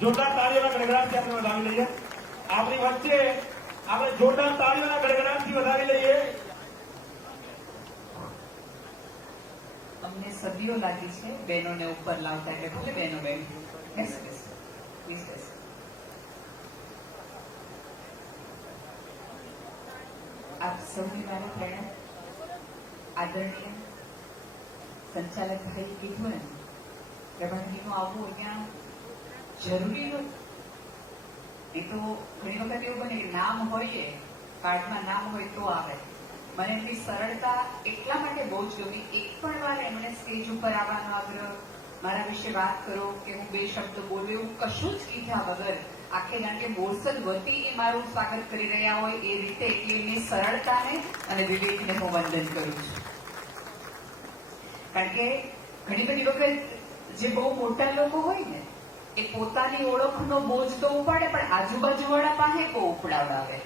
જોરદાર તાળીઓના ગડગડાટથી આપણે વધાવી લઈએ. આપણી વચ્ચે આપણે જોરદાર તાળીઓના ગડગડાટથી વધાવી લઈએ. અમને સદીઓ લાગી છે બહેનોને ઉપર લાવતા, એટલે ભલે બહેનો બેન બેસો બેસો પ્લીઝ બેસો. આપ સૌને મારા પ્રણામ. આદરણીય સંચાલક ભાઈ કીધું ને, પ્રભાકરનું આવવું અહીંયા જરૂરી નહોતું. એ તો ઘણી વખત એવું બને કે નામ હોય, કાર્ડમાં નામ હોય તો આવે. મને એમની સરળતા એટલા માટે બહુ જ ગમી. એક પણ વાર એમણે સ્ટેજ ઉપર આવવાનો આગ્રહ, મારા વિશે વાત કરો કે હું બે શબ્દ બોલું, એવું કશું જ કીધા વગર આખે જાણ કે બોરસદ વતી એ મારું સ્વાગત કરી રહ્યા હોય એ રીતે, એટલી એમની સરળતાને અને વિવેકને હું વંદન કરું છું. કારણ કે ઘણી બધી વખત જે બહુ મોટા લોકો હોય ને, એ પોતાની ઓળખનો બોજ તો ઉપાડે, પણ આજુબાજુવાળા પાસે બહુ ઉપડાવડાવે.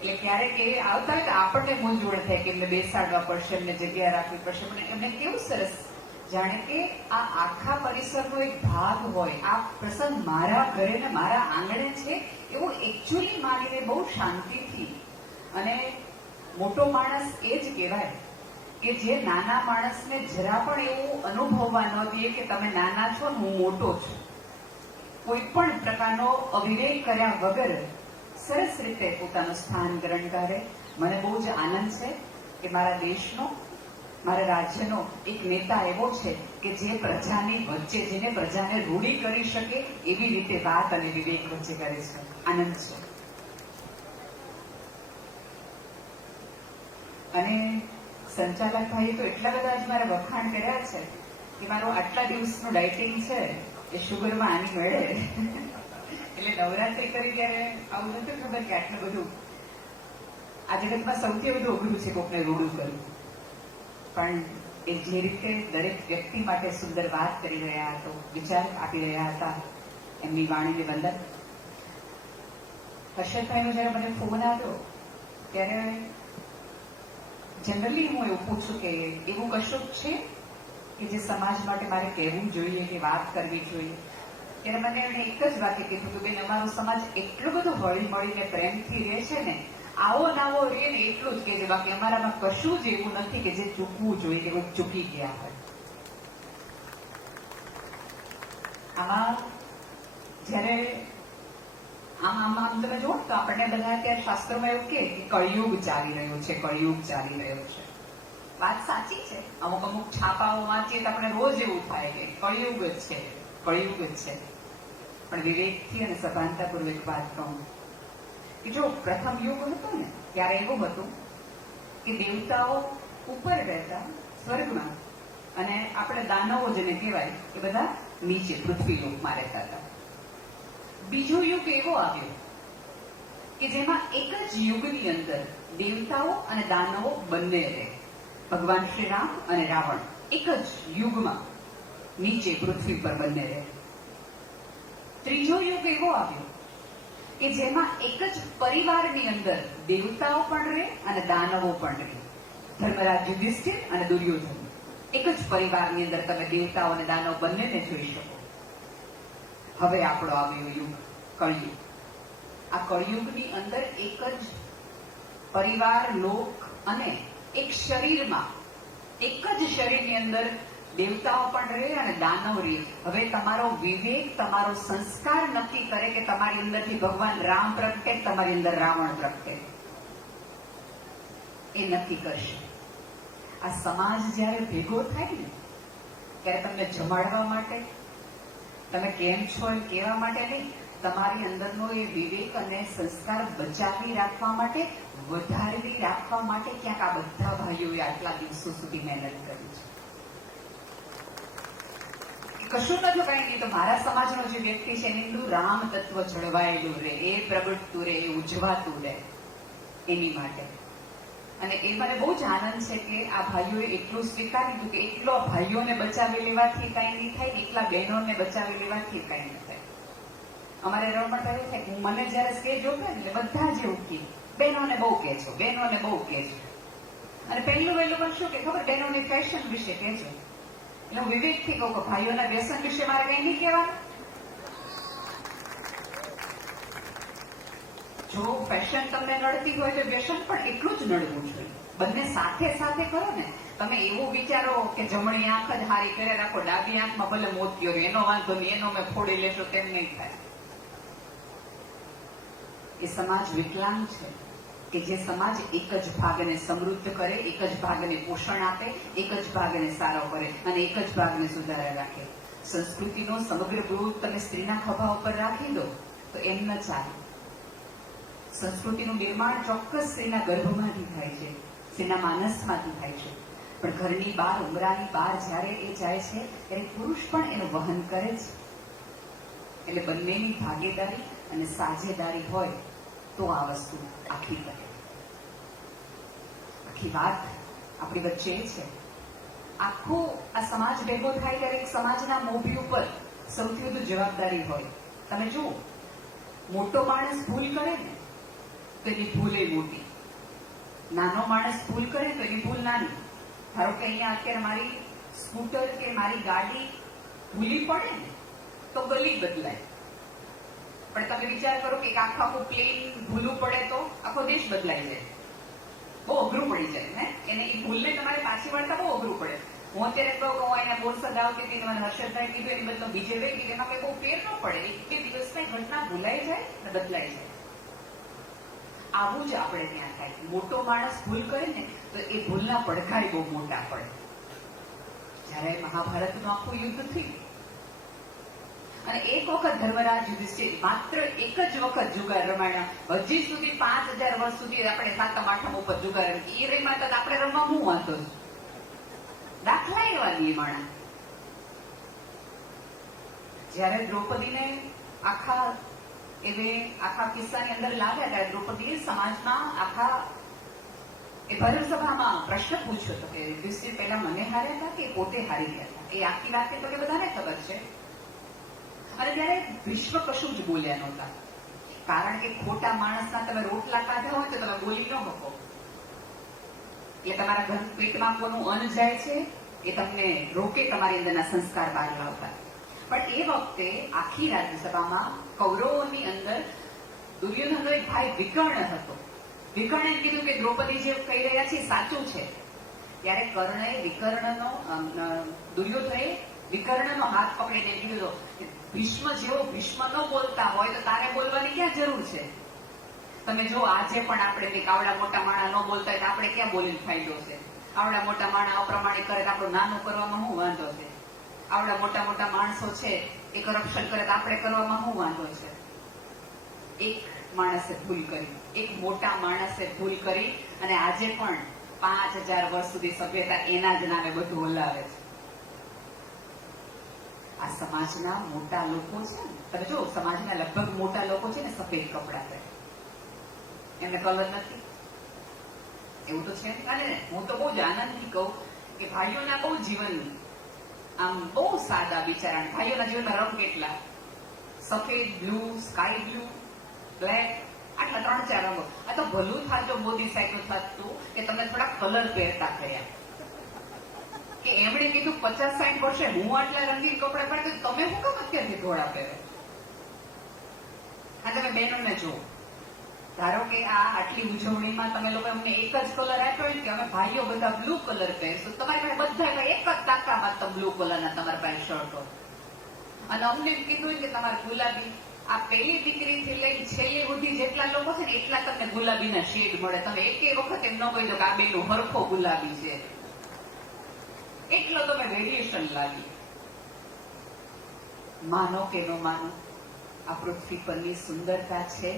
એટલે ક્યારેક એ આવતા હોય તો આપણને મૂંઝવણ થાય કે એમને બેસાડવા પડશે, એમને જગ્યા રાખવી પડશે. પણ એમને કેવું સરસ, જાણે કે આ આખા પરિસરનો એક ભાગ હોય. આ પ્રસંગ મારા ઘરે ને મારા આંગણે છે એવું એકચ્યુઅલી માનીને બહુ શાંતિથી. અને મોટો માણસ એ જ કહેવાય કે જે નાના માણસને જરા પણ એવું અનુભવવા ન દે કે તમે નાના છો ને હું મોટો છું. કોઈ પણ પ્રકારનો અવિવેક કર્યા વગર સરસ રીતે પોતાનું સ્થાન ગ્રહણ કરે. મને બહુ જ આનંદ છે કે મારા દેશનો, મારા રાજ્યનો એક નેતા એવો છે કે જે પ્રજાની વચ્ચે, જેને પ્રજાને રૂઢી કરી શકે એવી રીતે વાત અને વિવેક વચ્ચે કરે છે. આનંદ છે. અને સંચાલક ભાઈએ તો એટલા બધા જ મારા વખાણ કર્યા છે કે મારું આટલા દિવસનું ડાયટિંગ છે એ શુગરમાં આની મળે. એટલે નવરાત્રી કરી ત્યારે આવું નથી ખબર કે આટલું બધું આ જગતમાં સૌથી વધુ અઘરું છે કોકને રૂડું કરવું. પણ એ જે રીતે દરેક વ્યક્તિ માટે સુંદર વાત કરી રહ્યા હતો, વિચાર આપી રહ્યા હતા, એમની વાણીને વંદન. હર્ષદભાઈનો જયારે મને ફોન આવ્યો ત્યારે જનરલી હું એવું પૂછું કે એવું કશું છે કે જે સમાજ માટે મારે કહેવું જોઈએ કે વાત કરવી જોઈએ. ત્યારે મને એમણે એક જ વાતે કીધું કે બેન, અમારો સમાજ એટલો બધો હળી મળીને પ્રેમથી રહે છે ને, આવો નાવો રહે ને એટલું જ કહેજે, બાકી અમારામાં કશું જ એવું નથી કે જે ચૂકવું જોઈએ કે કોઈ ચૂકી ગયા હોય. આમાં જયારે આમ તમે જુઓ તો આપણને બધા અત્યારે શાસ્ત્રોમાં એવું કે કળિયુગ ચાલી રહ્યો છે, કળિયુગ ચાલી રહ્યો છે. વાત સાચી છે. અમુક અમુક છાપાઓ વાંચીએ તો આપણે રોજ એવું થાય કે કળિયુગ જ છે, કળિયુગ જ છે. પણ વિવેકથી અને સભાનતાપૂર્વક વાત કહું કે જો પ્રથમ યુગ હતો ને ત્યારે એવું હતું કે દેવતાઓ ઉપર રહેતા સ્વર્ગમાં, અને આપણે દાનવો જેને કહેવાય એ બધા નીચે પૃથ્વી લોકમાં રહેતા હતા. બીજો યુગ એવો આવ્યો કે જેમાં એક જ યુગની અંદર દેવતાઓ અને દાનવો બંને રહે. ભગવાન શ્રી રામ અને રાવણ એક જ યુગમાં નીચે પૃથ્વી પર બંને રહે. ત્રીજો યુગ એવો આવ્યો કે જેમાં એક જ પરિવારની અંદર દેવતાઓ પણ રહે અને દાનવો પણ રહે. ધર્મરાજ યુધિષ્ઠિર અને દુર્યોધન એક જ પરિવારની અંદર તમે દેવતાઓ અને દાનવ બંનેને જોઈ શકો. હવે આપણો આવ્યો યુગ કળિયુગ. આ કળિયુગની અંદર એક જ પરિવાર, લોક અને એક શરીરમાં, એક જ શરીરની અંદર દેવતાઓ પણ રહે અને દાનવ રહે. હવે તમારો વિવેક, તમારો સંસ્કાર નક્કી કરે કે તમારી અંદરથી ભગવાન રામ પ્રગટે, તમારી અંદર રાવણ પ્રગટે. એ નક્કી કરશે. આ સમાજ જયારે ભેગો થાય ને ત્યારે તમને જમાડવા માટે, તમે કેમ છો એમ કહેવા માટે નહીં, તમારી અંદરનો એ વિવેક અને સંસ્કાર બચાવી રાખવા માટે, વધારી રાખવા માટે ક્યાંક આ બધા ભાઈઓએ આટલા દિવસો સુધી મહેનત કરી છે. કશું નથી, કઈ નહીં તો મારા સમાજનો જે વ્યક્તિ છે એનું રામ તત્વ જળવાયેલું રહે, એ પ્રગટતું રહે, એ ઉજવાતું રહે, એની માટે. અને એ મને બહુ જ આનંદ છે કે આ ભાઈઓએ એટલું સ્વીકારી લીધું કે એકલો ભાઈઓને બચાવી લેવાથી કઈ નહીં થાય, એકલા બહેનોને બચાવી લેવાથી કઈ નહીં થાય. અમારે રમત એવું થાય કે મને જયારે સ્ટેજ જોતો ને એટલે બધા જ એવું કે બહેનોને બહુ કે છો, બહેનોને બહુ કે છો. અને પહેલું પણ શું કે ખબર, બહેનોની ફેશન વિશે કે છે. એટલે હું વિવેકથી કહું કે ભાઈઓના વ્યસન વિશે મારે કઈ નહીં કહેવાનું. જો ફેશન તમને નડતી હોય તો વ્યસન પણ એટલું જ નડવું જોઈએ. બંને સાથે સાથે કરો ને. તમે એવું વિચારો કે જમણી આંખ જ હારી કરે રાખો, ડાબી આંખમાં ભલે મોતિયો રહ્યો, એનો વાંધો નહીં, એનો મેં ફોડી લેશો, તેમ નહીં થાય. એ સમાજ વિકલાંગ છે કે જે સમાજ એક જ ભાગને સમૃદ્ધ કરે, એક જ ભાગને પોષણ આપે, એક જ ભાગને સારો કરે અને એક જ ભાગને સુધારે રાખે. સંસ્કૃતિનો સમગ્ર બોજ તમે સ્ત્રીના ખભા ઉપર રાખી દો તો એમ ન ચાલે. સંસ્કૃતિનું નિર્માણ ચોક્કસ સ્ત્રીના ગર્ભમાંથી થાય છે, સ્ત્રીના માનસમાંથી થાય છે, પણ ઘરની બહાર, ઉંબરાની બહાર જ્યારે એ જાય છે ત્યારે પુરુષ પણ એનું વહન કરે છે. એટલે બંનેની ભાગીદારી અને સાझेदारी હોય તો આ વસ્તુ આખી કરે. આખી વાત આપણી વચ્ચે છે. આખો આ સમાજ ભેગો થાય ત્યારે એક સમાજના મોભી ઉપર સૌથી વધુ જવાબદારી હોય. તમે જુઓ, મોટો માણસ ભૂલ કરે ને તો એની ભૂલ એ મોટી, નાનો માણસ ભૂલ કરે તો એની ભૂલ નાની. ધારો કે અહીંયા અત્યારે મારી સ્કૂટર કે મારી ગાડી ભૂલી પડે ને તો ગલી બદલાય, પણ તમે વિચાર કરો કે આખું પ્લેન ભૂલું પડે તો આખો દેશ બદલાઈ જાય. બહુ અઘરું પડી જાય ને એને, એ ભૂલને તમારે પાછી વળતા બહુ અઘરું પડે. હું અત્યારે કહું એના બોરસદ આવતી હતી, મને હર્ષદભાઈ કીધું એની બદલો બીજે વહી ગઈ, એમાં કઈ બહુ ફેર ન પડે. એક બે દિવસમાં ઘટના ભૂલાઈ જાય ને બદલાઈ જાય. આવું જ આપણે ત્યાં થાય. મોટો માણસ ભૂલ કરે ને તો એ ભૂલના પડઘાર બહુ મોટા પડે. જયારે મહાભારતનું આખું યુદ્ધ થયું અને એક વખત ધર્મરાજ યુધિષ્ઠિર માત્ર એક જ વખત જુગાર રમાડ્યા. હજી સુધી 5000 વર્ષ સુધી આપણે સાતમ આઠમ ઉપર જુગાર રમી, એ રમાતા આપણે રમવા હું વાંધો છું. દાખલા એવા નિયમાણા. જયારે દ્રૌપદીને આખા કિસ્સાની અંદર લાવ્યા ત્યારે દ્રૌપદીએ સમાજમાં આખા એ ભરત સભામાં પ્રશ્ન પૂછ્યો હતો કે યુધિષ્ઠિર પહેલા મને હાર્યા હતા કે પોતે હારી ગયા હતા. એ આખી વાત તો કે બધાને ખબર છે. અને ત્યારે વિશ્વ કશું જ બોલ્યા નહોતા, કારણ કે ખોટા માણસના તમે રોટલા કાઢ્યા હોય તો તમે બોલી ન શકો. એટલે તમારા ઘર પેટમાં કોનું અન્ન જાય છે એ તમને રોકે તમારી અંદરના સંસ્કાર બહાર લાવતા. પણ એ વખતે આખી રાજ્યસભામાં કૌરવોની અંદર દુર્યોધનનો એક ભાઈ વિકર્ણ હતો. વિકર્ણે કીધું કે દ્રૌપદી જે કહી રહ્યા છે સાચું છે. ત્યારે કર્ણએ દુર્યોધને વિકર્ણનો હાથ પકડીને કીધું, ભીષ્મ જેવો ભીષ્મ ન બોલતા હોય તો તારે બોલવાની ક્યાં જરૂર છે? તમે જો આજે પણ આપણે આવડા મોટા માણા ન બોલતા હોય તો આપણે ક્યાં બોલીને ફાયદો છે? આવડા મોટા માણા અપ્રમાણિક કરે તો આપણું નાનું કરવામાં શું વાંધો છે? આવડા મોટા મોટા માણસો છે એ કરપ્શન કરે તો આપણે કરવામાં શું વાંધો છે? એક માણસે ભૂલ કરી, એક મોટા માણસે ભૂલ કરી અને આજે પણ 5000 વર્ષ સુધી સભ્યતા એના જ નામે બધું હલાવે છે. આ સમાજના મોટા લોકો છે ને, તમે જો સમાજના લગભગ મોટા લોકો છે ને સફેદ કપડા પહેરે, એમને કલર નથી, એવું તો છે ને. હું તો બહુ જ આનંદથી કહું કે ભાઈઓના બહુ જીવન આમ બહુ સાદા બિચારા. ભાઈઓના જીવનમાં રંગ કેટલા, સફેદ, બ્લુ, સ્કાય બ્લુ, બ્લેક, આટલા 3-4 રંગો. આ તો ભલું થાજો મોદી સાહેબ થતું કે તમે થોડા કલર પહેરતા થયા, કે એમણે કીધું 50-60 વર્ષે હું આટલા રંગીન કપડા પહેરતો, તમે શું કામ અત્યારથી ધોળા પહેરે? આ તમે બહેનોને જુઓ, ધારો કે આ આટલી ઉજવણીમાં તમે લોકો અમને એક જ કલર આપ્યો કે અમે ભાઈઓ બધા બ્લુ કલર પહેરશું, તમારી પાસે બધા એક જ તાકામાં તો બ્લુ કલરના તમારી પાસે શર્ટો, અને અમને કીધું કે તમારે ગુલાબી. આ પહેલી દીકરીથી લઈ છેલ્લી સુધી જેટલા લોકો છે ને એટલા તમને ગુલાબીના શેડ મળે. તમે એક વખત એમ ન કહી દો કે આ બેનું હરખો ગુલાબી છે, એટલો તમે વેરિએશન લાવી. માનો કે ન માનો, આ પૃથ્વી પરની સુંદરતા છે,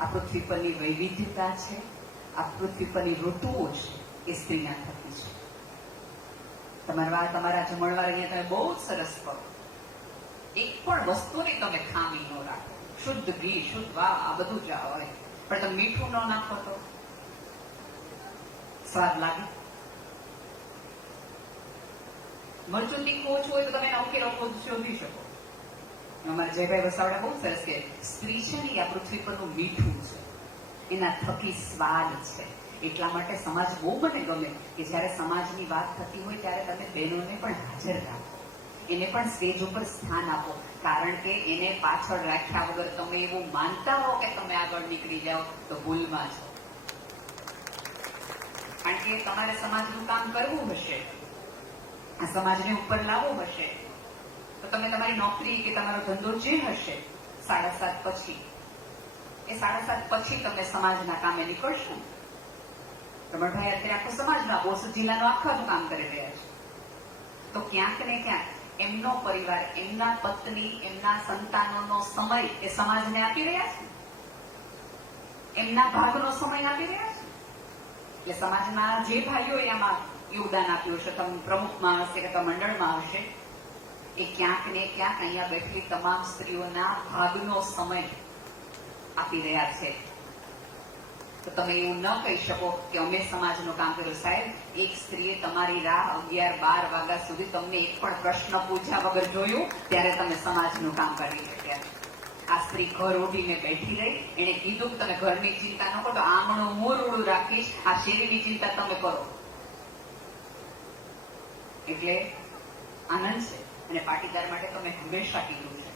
આ પૃથ્વી પરની વૈવિધ્યતા છે, આ પૃથ્વી પરની ઋતુઓ છે, એ સ્ત્રીના થકી છે. તમારા જમણવાર અહીંયા તમે બહુ જ સરસ કરો, એક પણ વસ્તુની તમે ખામી ન રાખો, શુદ્ધ ઘી, શુદ્ધ આ બધું જ હોય, પણ તમે મીઠું ન નાખો તો સ્વાદ લાગે. મરચું તીખું ઓછું હોય તો તમે એના ઉકેલ શોધી શકો. અમારા જયભાઈ વસાવડા બહુ સરસ કે સ્ત્રી છે ને આ પૃથ્વી પરનું મીઠું છે, એના થકી સ્વાદ છે. એટલા માટે સમાજ બહુ મને ગમે કે જયારે સમાજની વાત થતી હોય ત્યારે તમે બહેનોને પણ હાજર રાખો. એને પણ સ્ટેજ ઉપર સ્થાન આપો, કારણ કે એને પાછળ રાખ્યા વગર તમે એવું માનતા હો કે તમે આગળ નીકળી જાઓ તો ભૂલમાં છો. કારણ કે તમારે સમાજનું કામ કરવું હશે, આ સમાજને ઉપર લાવવું હશે, તો તમે તમારી નોકરી કે તમારો ધંધો જે હશે 7:30 પછી, એ 7:30 પછી તમે સમાજના કામે નીકળશો. રમણભાઈ અત્યારે આખો સમાજના બોસ, જિલ્લાનું આખાનું કામ કરી રહ્યા છે. તો ક્યાંક ને ક્યાંક એમનો પરિવાર, એમના પત્ની, એમના સંતાનોનો સમય એ સમાજને આપી રહ્યા છે, એમના ભાગનો સમય આપી રહ્યા છે. એટલે સમાજના જે ભાઈઓએ આમાં યોગદાન આપ્યું હશે, તમે પ્રમુખમાં હશે કે તમે મંડળમાં હશે, એ ક્યાંક ને ક્યાંક અહીંયા બેઠેલી તમામ સ્ત્રીઓના ભાગનો સમય આપી રહ્યા છે. તો તમે એવું ન કહી શકો કે અમે સમાજનું કામ કર્યું. સાહેબ, એક સ્ત્રીએ તમારી રાહ 11-12 વાગ્યા સુધી તમને એક પણ પ્રશ્ન પૂછ્યા વગર જોયું, ત્યારે તમે સમાજનું કામ કરી શક્યા. આ સ્ત્રી ઘર ઓઢીને બેઠી રહી, એને કીધું કે તમે ઘરની ચિંતા ન કરો, તો આમણું હું રૂડું રાખીશ, આ શેરીની ચિંતા તમે કરો. એટલે આનંદ છે. અને પાટીદાર માટે તમે હંમેશા કીધું છે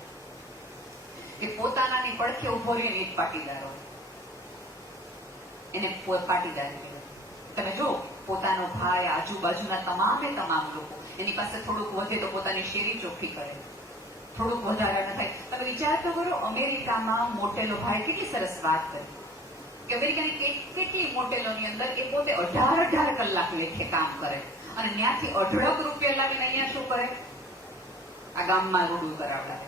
કે પોતાનાની પડખે ઉભો રહીને એક પાટીદાર હોય, એને પાટીદાર કહેવાય. તમે જો પોતાનો ભાઈ, આજુબાજુના તમામ લોકો એની પાસે થોડુંક વધે તો પોતાની શેરી ચોખ્ખી કરે, થોડુંક વધારે ન થાય. તમે વિચાર તો કરો, અમેરિકામાં મોટેલો ભાઈ કેટલી સરસ વાત કરી કે અમેરિકાની કેટલી મોટેલોની અંદર એ પોતે 18 કલાક લેખે કામ કરે, અને ત્યાંથી 18 રૂપિયા લાવીને અહીંયા શું કરે? આ ગામમાં રૂડું કરાવડાવે,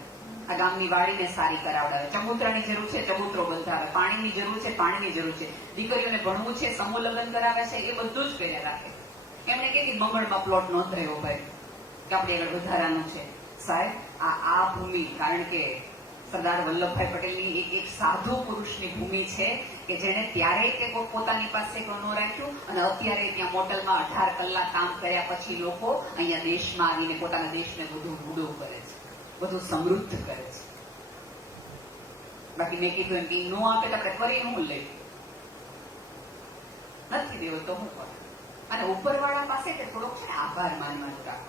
આ ગામની વાડીને સારી કરાવડાવે, ચબૂતરાની જરૂર છે ચબૂતરો બંધાવે, પાણીની જરૂર છે પાણીની જરૂર છે, દીકરીઓને ભણવું છે સમૂહ લગ્ન કરાવે છે, એ બધું જ કર્યા રાખે. એમણે કીધી મંગળમાં પ્લોટ નોંધાયો ભાઈ કે આપણે આગળ વધારાનું છે. સાહેબ, આ ભૂમિ, કારણ કે સરદાર વલ્લભભાઈ પટેલની એક સાધુ પુરુષની ભૂમિ છે કે જેને ત્યારે કે પોતાની પાસે ન રાખ્યું, અને અત્યારે ત્યાં મોટલમાં 18 કલાક કામ કર્યા પછી લોકો અહીંયા દેશમાં આવીને પોતાના દેશને બધું રૂડો કરે છે, બધું સમૃદ્ધ કરે છે. બાકી મેં કીધું એમ કે નો આપે તો આપણે ફરી હું લઈ નથી દેવો તો હું કરું. અને ઉપરવાળા પાસે થોડોક છે આભાર માનવાનું રાખો.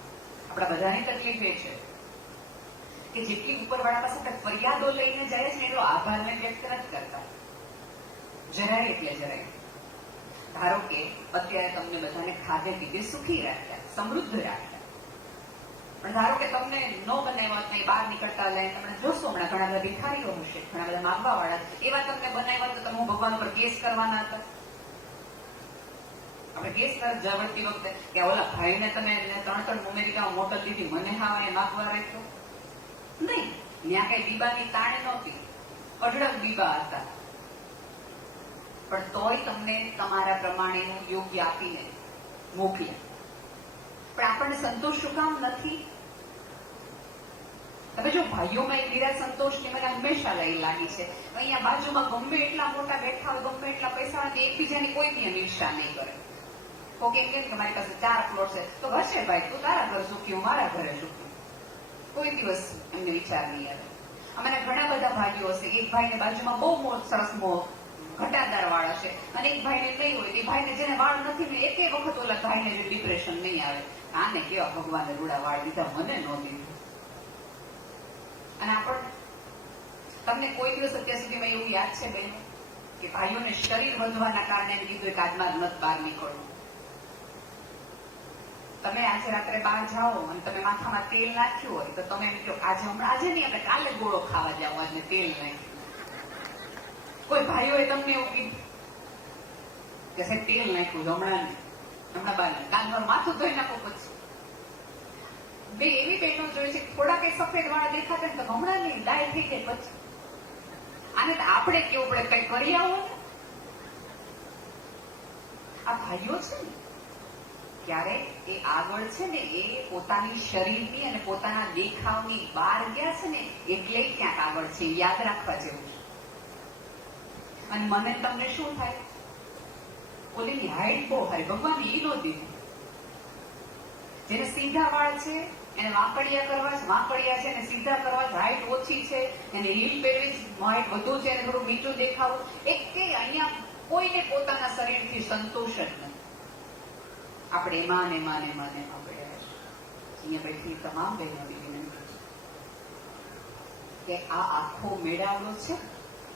આપણા બધાની તકલીફ એ છે કે જેટલી ઉપરવાળા પાસે આપણે ફરિયાદો લઈને જાય છે ને એટલો આભારને વ્યક્ત નથી કરતા, જરાય એટલે જરાય. ધારો કે અત્યારે તમને બધાને ખાધે પીધે સુખી રાખ્યા, સમૃદ્ધ રાખ્યા, પણ ધારો કે તમને ન બનાવ્યા નહીં, બહાર નીકળતા લઈને તમે જોશો હમણાં ઘણા બધા ભિખારીઓ હશે, ઘણા બધા માંગવા વાળા, એવા તમને બનાવ્યા તો તમે ભગવાન ઉપર કેસ કરવાના હતા. આપણે કેસ કર જવડતી વખતે કે ઓલા ભાઈને તમે 3 અમેરિકામાં મોટલ દીધી, મને હા એ માગવા રાખ્યો નહીં. ત્યાં કઈ બીબાની તાણે નહોતી, અઢળક બીબા હતા, પણ તોય તમને તમારા પ્રમાણેનું યોગ્ય આપીને મોકલ્યા. પણ આપણને સંતોષ શું કામ નથી? તમે જો ભાઈઓમાં એક વિરાટ સંતોષની મને હંમેશા લઈ લાગી છે. અહીંયા બાજુમાં ગમે એટલા મોટા બેઠા હોય, ગમે એટલા પૈસા હોય, એકબીજાની કોઈ બી ઈર્ષા નહીં કરે. કોકે એમ કે મારી પાસે 4 ફ્લોર છે તો હશે ભાઈ, તું તારા ઘર સુખી, હું મારા ઘરે સુખી. કોઈ દિવસ એમને વિચાર નહીં આવે. અમારા ઘણા બધા ભાઈઓ હશે, એક ભાઈને બાજુમાં બહુ સરસ ઘટાદાર વાળ હશે, અને એક ભાઈને નહીં હોય, એ ભાઈને જેને વાળ નથી ને એક વખત ઓલા ભાઈને ડિપ્રેશન નહીં આવે, આને કેવા ભગવાને રૂડા વાળ દીધા, મને ન દીધું. અને તમને કોઈ દિવસ અત્યાર સુધીમાં એવું યાદ છે બેન કે ભાઈઓને શરીર વધવાના કારણે એમ કીધું કે આજમાં નથી બહાર નીકળવું? તમે આજે રાત્રે બહાર જાઓ અને તમે માથામાં તેલ નાખ્યું હોય તો તમે એમ કહો આજે નહીં, આપણે કાલે ગોળો ખાવા જાવ, આજે તેલ નાખ્યું. કોઈ ભાઈઓએ તમને એવું કીધું કે સાહેબ તેલ નાખ્યું હમણાં બહાર, કાલ મારું માથું ધોઈ નાખો પછી? બે એવી બહેનો જોઈ છે થોડા કઈ સફેદ વાળા દેખાતા ને તો હમણાં નહીં, ડાય થઈ ગઈ પછી. આને તો આપણે કેવું પડે, કઈ કરી આવો ને. આ ભાઈઓ છે ને ત્યારે એ આગળ છે ને એ પોતાની શરીરની અને પોતાના દેખાવની બહાર ગયા છે ને એટલે ક્યાંક આગળ છે, યાદ રાખવા જેવું છે. અને મને તમને શું થાય, ઓલીની હાઈટ બહુ હારી, ભગવાન ઈ નો દીધું. જેને સીધા વાળ છે એને વાંકડિયા કરવા છે, વાંકડિયા છે એને સીધા કરવા છે, હાઈટ ઓછી છે એને હીલ પહેરવી, હાઈટ વધુ છે એને થોડું નીચું દેખાવું. એક કે અહીંયા કોઈને પોતાના શરીરથી સંતોષ જ નથી. આપણે એમાં પડ્યા છે. અહીંયા બેઠી તમામ બહેનો કે આ આખો મેળાવડો છે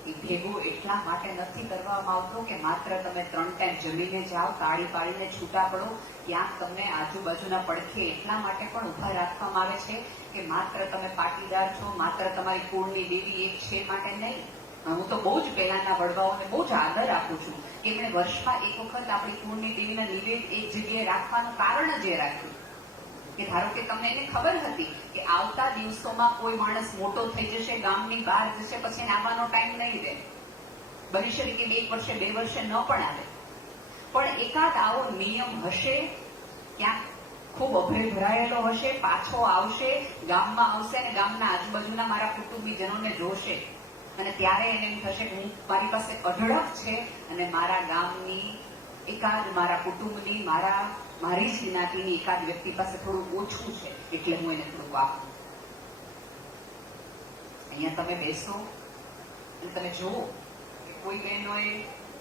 એ ભેગો એટલા માટે નથી કરવામાં આવતો કે માત્ર તમે 3 ટાઈમ જમીને જાઓ, તાળી પાડીને છૂટા પડો. ક્યાંક તમને આજુબાજુના પડખે એટલા માટે પણ ઉભા રાખવામાં આવે છે કે માત્ર તમે પાટીદાર છો, માત્ર તમારી કુળની દેવી એક છે માટે નહીં. હું તો બહુ જ પહેલાના વડવાઓને બહુ જ આદર આપું છું કે એમણે વર્ષમાં એક વખત આપણી કુળની દેવીના નિવેદ એક જગ્યાએ રાખવાનું કારણ જ એ રાખ્યું કે ધારો કે તમને એને ખબર હતી કે આવતા દિવસોમાં કોઈ માણસ મોટો થઈ જશે, ગામની બહાર જશે, પછી એને આવવાનો ટાઈમ નહીં રહે. બની શકે કે 1 વર્ષે 2 વર્ષે ન પણ આવે, પણ એકાદ આવો નિયમ હશે, ક્યાંક ખૂબ અભય ભરાયેલો હશે, પાછો આવશે, ગામમાં આવશે અને ગામના આજુબાજુના મારા કુટુંબીજનોને જોશે અને ત્યારે એને એમ થશે કે હું મારી પાસે અઢળક છે અને મારા ગામની એકાદ, મારા કુટુંબની, મારી જ જ્ઞાતિની એકાદ વ્યક્તિ પાસે થોડું ઓછું છે એટલે હું એને થોડુંક આપું. અહીંયા તમે બેસો અને તમે જુઓ કે કોઈ બહેનોએ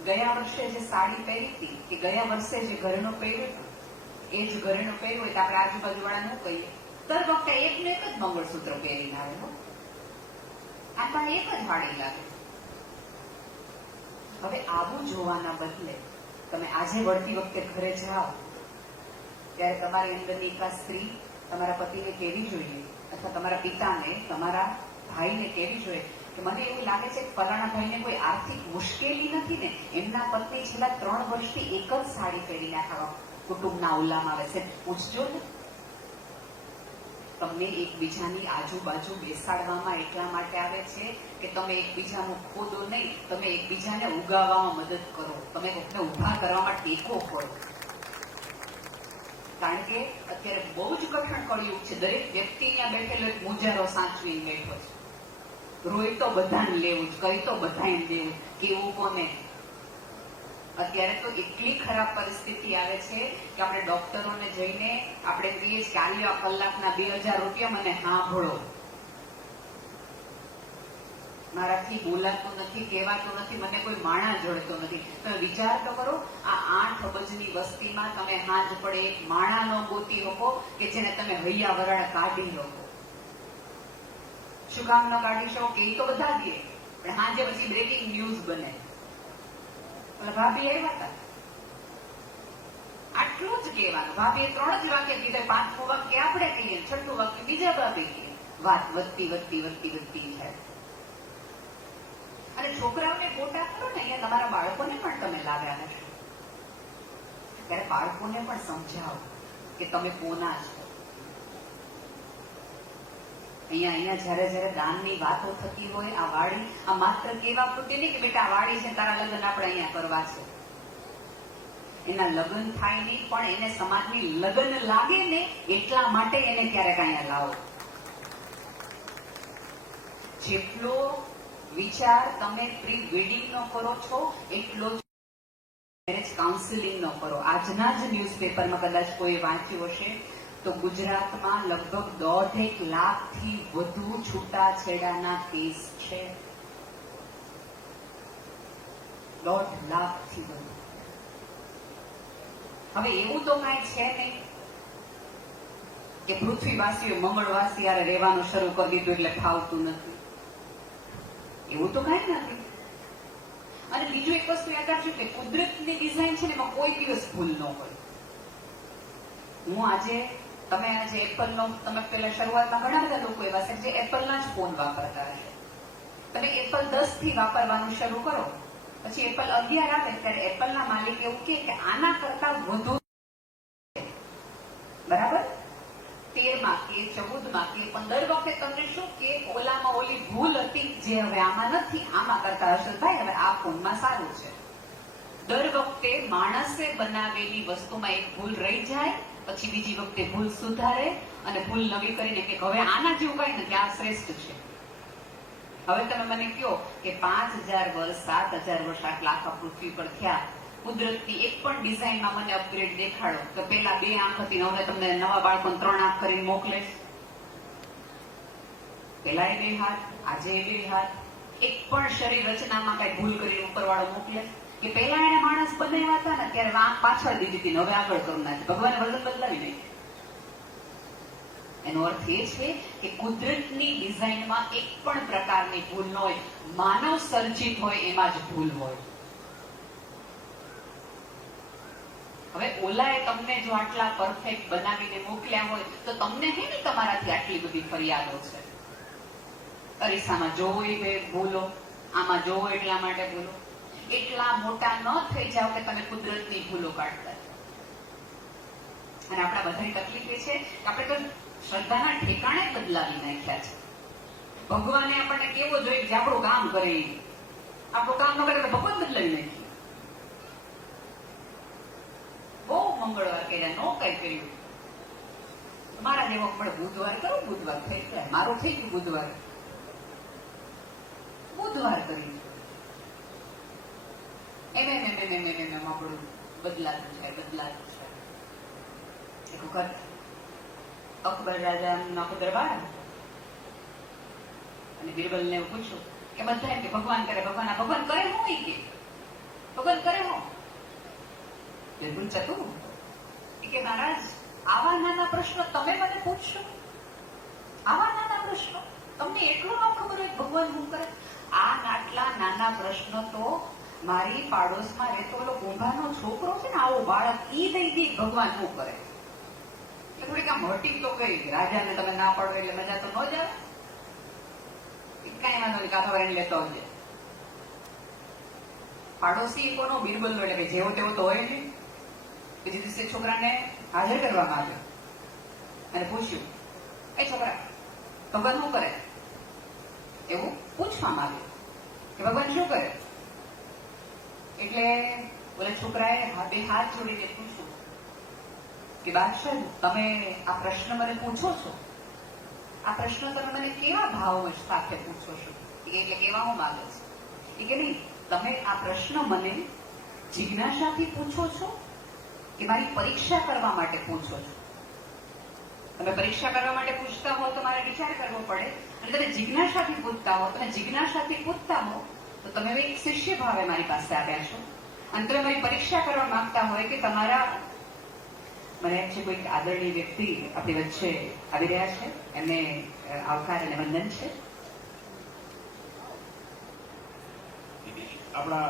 ગયા વર્ષે જે સાડી પહેરી હતી કે ગયા વર્ષે જે ઘરેણું પહેર્યું હતું એ જ ઘરેણું પહેર્યું હોય તો આપણે આજુબાજુવાળા ન કહીએ, દર વખતે એકને એક જ મંગળસૂત્ર પહેરીને આવે. આ પણ એક જ વાળી લાગે. હવે આવું જોવાના બદલે તમે આજે વળતી વખતે ઘરે જાઓ ત્યારે તમારી અંદરની એકાદ સ્ત્રી તમારા પતિને કહેવી જોઈએ અથવા તમારા પિતાને, તમારા ભાઈને કહેવી જોઈએ કે મને એવું લાગે છે કે ફલાણા ભાઈને કોઈ આર્થિક મુશ્કેલી નથી ને, એમના પત્ની છેલ્લા 3 વર્ષથી એક જ સાડી પહેરીને આખા કુટુંબના ઉલ્લામાં આવે છે. પૂછજો ને. તમને એકબીજાની આજુબાજુ બેસાડવામાં એટલા માટે આવે છે કે તમે એકબીજાનું ખોદો નહીં, તમે એકબીજાને ઉગાવવામાં મદદ કરો, તમે કોઈને ઉભા કરવામાં ટેકો કરો. કારણ કે અત્યારે બહુ જ કઠણ કળિયુગ છે. દરેક વ્યક્તિ ત્યાં બેઠેલો એક મુજારો સાચવીને બેઠો છે. રોય તો બધાને લેવું જ, કરી તો બધાને દેવું, કેવું કોને. અત્યારે તો એટલી ખરાબ પરિસ્થિતિ આવે છે કે આપણે ડોક્ટરોને જઈને આપણે કહીએ કે આલ્યો આ કલાકના 2000 રૂપિયા મને સાંભળો. મારાથી બોલાતું નથી, કહેવાતું નથી, મને કોઈ માણા જોડતો નથી. તમે વિચાર તો કરો, આ 8 અબજની વસ્તીમાં તમે હાંજ પડે એક માણા નો ગોતી શકો કે જેને તમે હૈયા વરાળ કાઢી લો. શું કામ ન કાઢી શકો કે એ તો બધા દે, પણ હાંજે પછી બ્રેકિંગ ન્યૂઝ બને. ભાભી આવ્યા હતા, આટલું જ કહેવાનું. ભાભીએ 3 જ વાક્ય કીધા, 5મું વાક્ય આપણે કહીએ, 6મું વાક્ય બીજા ભાભી કહીએ. વાત વધતી વધતી વધતી વધતી જાય. અને છોકરાઓને મોટા કરો ને, અહીંયા તમારા બાળકોને પણ તમે લાવ્યા હશો, ત્યારે બાળકોને પણ સમજાવો કે તમે કોના છો. અહીંયા જયારે દાનની વાતો થતી હોય, આ વાડી, આ માત્ર કેવા પૂરતી નહીં કે બેટા આ વાડી છે, તારા લગ્ન આપણે અહીંયા કરવા છે. એના લગ્ન થાય નહીં, પણ એને સમાજની લગ્ન લાગે ને એટલા માટે એને ક્યારેક અહીંયા લાવો. જેટલો વિચાર તમે પ્રી વેડિંગ નો કરો છો એટલો જ મેરેજ કાઉન્સિલિંગ નો કરો. આજના જ ન્યૂઝપેપરમાં કદાચ કોઈ વાંચ્યું હશે તો ગુજરાતમાં લગભગ 1.5 લાખથી વધુ છૂટાછેડાના કેસ છે. 1.5 લાખથી વધુ. હવે એવું તો કાંઈ છે નહીં કે પૃથ્વીવાસીઓ મંગળવાસી યારે રહેવાનું શરૂ કરી દીધું એટલે ફાવતું નથી. એવું તો કાંઈ નથી. અને બીજું એક વસ્તુ યાદ રાખજો કે કુદરતની ડિઝાઇન છે ને એમાં કોઈ દિવસ ભૂલ ન હોય. હું આજે તમે આજે એપલનો, તમે પેલા શરૂઆતમાં ઘણા બધા લોકો એવા છે જે એપલના જ ફોન વાપરતા હશે. તમે એપલ 10 થી વાપરવાનું શરૂ કરો, પછી એપલ 11 આવે ત્યારે એપલના માલિક એવું કે આના કરતા વધુ, બરાબર 13માં કે 14માં કે 15 વખતે તમને શું કે ઓલામાં ઓલી ભૂલ હતી જે હવે આમાં નથી, આમાં કરતા હર્ષદભાઈ હવે આ ફોનમાં સારું છે. દર વખતે માણસે બનાવેલી વસ્તુમાં એક ભૂલ રહી જાય, પછી બીજી વખતે ભૂલ સુધારે અને ભૂલ નવી કરીને કે હવે આના જેવું કઈ નથી, આ શ્રેષ્ઠ છે. હવે તમે મને કહો કે 5000 વર્ષ 7000 વર્ષ આટલા આખા પૃથ્વી પર થયા, કુદરતની એક પણ ડિઝાઇનમાં મને અપગ્રેડ દેખાડો તો પેલા 2 આંખ હતી, હવે તમને નવા બાળકોને 3 આંખ કરીને મોકલે. પેલા 2 હાથ, આજે 2 હાથ, એક પણ શરીર રચનામાં કઈ ભૂલ કરીને ઉપરવાળો મોકલે. કે પેલા એને માણસ બનાવ્યા હતા ને ત્યારે આંખ પાછળ દીધી હતી, હવે આગળ કરું નાખી. ભગવાને વજન બદલાવી નહીં. એનો અર્થ એ છે કે કુદરતની ડિઝાઇનમાં એક પણ પ્રકારની ભૂલ ન હોય, માનવ સર્જિત હોય એમાં જ ભૂલ હોય. હવે ઓલાએ તમને જો આટલા પરફેક્ટ બનાવીને મોકલ્યા હોય તો તમને હે ને તમારાથી આટલી બધી ફરિયાદો છે. અરીસામાં જોવો એ ભૂલો, આમાં જોવો એટલા માટે ભૂલો. એટલા મોટા ન થઈ જાઓ કે તમે કુદરતની ભૂલો કાઢતા. અને આપણા બધાની તકલીફ એ છે કે આપણે તો શ્રદ્ધાના ઠેકાણે બદલાવી નાખ્યા છે. ભગવાને આપણને કેવો જોઈએ કે આપણું કામ કરે, આપણું કામ ન કરે તો ભગવાન બદલાવી નાખીએ. બહુ મંગળવાર કર્યા, નો કઈ કર્યું. મારા જેવો પણ બુધવાર કરું, બુધવાર થઈ જાય, મારું થઈ ગયું બુધવાર, બુધવાર કર્યું. એમ આપણું બદલાતું છે, બદલાતું છે. એક વખત અકબર રાજાનો દરબાર અને બિરબલને એવું પૂછ્યું કે બધા એમ કે ભગવાન કરે, ભગવાન ભગવાન કરે હું કે ભગવાન કરે હું. બિરબલ ચતુર કે મહારાજ આવા નાના પ્રશ્નો તમે મને પૂછશો, આવા નાના પ્રશ્નો તમને એટલું ન ખબર હોય ભગવાન શું કરે. આ આટલા નાના પ્રશ્નો તો મારી પાડોશમાં રહેતો ઓલો કુંભારનો છોકરો છે ને, આવો બાળક ઈ દઈ દે ભગવાન શું કરે. થોડીક આમ હટી તો કઈ રાજાને તમે ના પાડો એટલે મજા તો ન જ આવે. કઈ વાંધો નહીં, કાથો વાળીને લેતો આવજે. પાડોશી કોનો? બિરબલનો. એટલે કે જેવો તેવો તો હોય નહીં. બીજી દિવસે છોકરાને હાજર કરવામાં આવ્યો અને પૂછ્યું, એ છોકરા ભગવાન શું કરે? એવું પૂછવામાં આવ્યું કે ભગવાન શું કરે? એટલે ઓલા છોકરાએ બે હાથ જોડીને પૂછ્યું કે બાદશાહ તમે આ પ્રશ્ન મને પૂછો છો, આ પ્રશ્ન તમે મને કેવા ભાવ સાથે પૂછો છો? એટલે કેવા હું માંગે છે કે નહીં, તમે આ પ્રશ્ન મને જિજ્ઞાસાથી પૂછો છો કે મારી પરીક્ષા કરવા માટે પૂછો છો? તમે પરીક્ષા કરવા માટે પૂછતા હો તો મારે વિચાર કરવો પડે, અને તમે જિજ્ઞાસાથી પૂછતા હો, તમે જિજ્ઞાસાથી પૂછતા હો તો તમે એક શિષ્ય ભાવે મારી પાસે આવ્યા છો, અને તમે મારી પરીક્ષા કરવા માંગતા હોય કે તમારા, મને એમ છે કોઈક આદરણીય વ્યક્તિ આપણી વચ્ચે આવી રહ્યા છે, એમને આવકાર અને વંદન છે. આપણા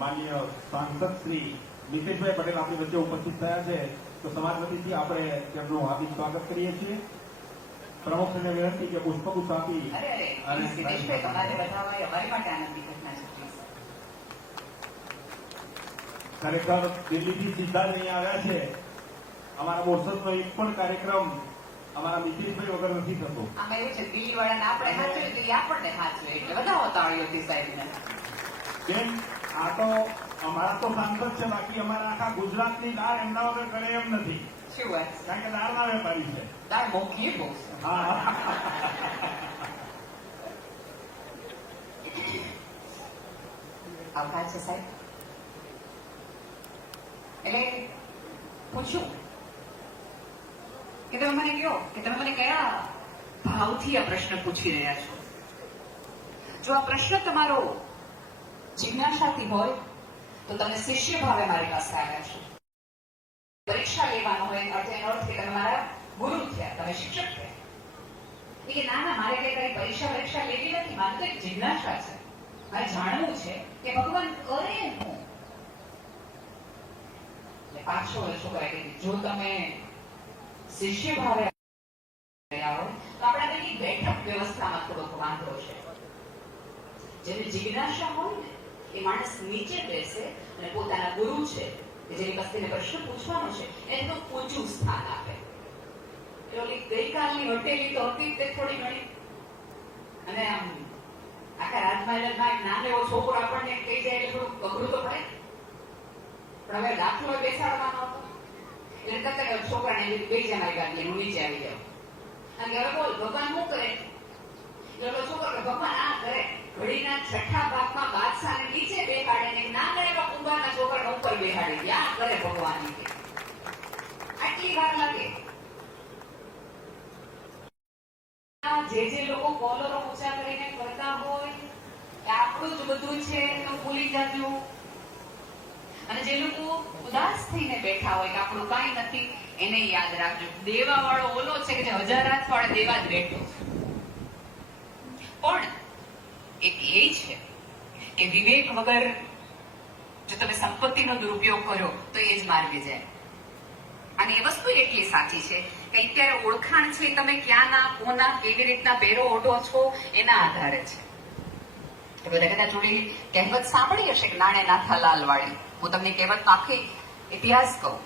માનનીય સાંસદ શ્રી નીતિશભાઈ પટેલ આપણી વચ્ચે ઉપસ્થિત થયા છે, તો સમાજ વતીથી આપણે તેમનું હાર્દિક સ્વાગત કરીએ છીએ. પ્રમુખને વિનંતી કે પુષ્પગુચ્છ આપી અને નીતિશભાઈ તમારે બધામાં અમારી માટે આનંદની ઘટના છે. ખરેખર દિલ્હીથી સીધા જ અહીં આવ્યા છે. અમારા બોરસદનો એક પણ કાર્યક્રમ અમારા નીતિશભાઈ વગર નથી થતો. આમાં એવું છે, દિલ્હી વાળાને આપણે હાચવે એટલે આપણને હાચવે, એટલે બધા તાળીઓથી સાહેબને. બેન, આ તો અમારા તો સાંસદ છે, બાકી અમારા આખા ગુજરાતની દાળ એમના વગર કરે એમ નથી. શું વાત? કારણ કે દાળના વેપારી છે. દાળ મોંઘી બહુ છે. હા, આભાર છે સાહેબ. એટલે પૂછ્યું કે તમે મને કહો કે તમે મને કયા ભાવથી આ પ્રશ્ન પૂછી રહ્યા છો. જો આ પ્રશ્ન તમારો જિજ્ઞાસાથી હોય તો તમે શિષ્ય ભાવે મારી પાસે આવ્યા છો. પરીક્ષા લેવાનો હોય એનો અર્થ કે તમે મારા ગુરુ થયા, તમે શિક્ષક થયા. કે ના ના, મારે કઈ કઈ પરીક્ષા લેવી નથી, મારે તો એક જિજ્ઞાસા છે, મારે જાણવું છે કે ભગવાન કરે હું. પાછો છોકરા કે જો તમે શિષ્ય ભાવે રહ્યા હો તો આપણા કઈ બેઠક વ્યવસ્થામાં થોડોક વાંધો છે. જેની જિજ્ઞાસા હોય ને એ માણસ નીચે બેસે અને પોતાના ગુરુ છે જેની પાસે પ્રશ્ન પૂછવાનો છે એને તો ઊંચું સ્થાન આપે. ગઈકાલની હટેલી તો હતી તે થોડી ઘણી, અને આમ આખા રાજમહેલમાં નાનો એવો છોકરો આપણને કહી જાય એટલે થોડું અઘરું તો પડે. પણ હવે દાખલો બેસાડવાનો હતો એટલે કરતા છોકરાને બે જાય મારી ગાડી, હું નીચે આવી જાઉં અને હવે બોલ ભગવાન શું કરે? એટલે છોકરો ભગવાન આ કરે. ઘડીના છઠ્ઠા ભાગમાં બાદશાહને નીચે બેહાડીને ના કરે કુંભારના છોકરાને ઉપર બેહાડી દે. આ કરે ભગવાન. આટલી વાર લાગે. જે લોકો કોલરો ઊંચા કરીને કરતા હોય આપણું જ બધું છે તો ભૂલી જાજો. અને જે લોકો ઉદાસ થઈને બેઠા હોય કે આપણું કાંઈ નથી, એને યાદ રાખજો, દેવા વાળો ઓલો છે કે જે 1000 હાથ વાળે દેવા જ બેઠો છે. પણ એક એ છે કે વિવેક વગર જો તમે સંપત્તિનો દુરુપયોગ કરો તો એ જ માર્ગે જાય. અને એ વસ્તુ એટલી સાચી છે કે અત્યારે ઓળખાણ છે તમે ક્યાંના, કોના, કેવી રીતના બેરો ઓઢો છો એના આધારે છે. બધા કદાચ થોડી કહેવત સાંભળી હશે કે નાણે નાથા લાલ વાળી. હું તમને કહેવતનો આખી ઇતિહાસ કહું.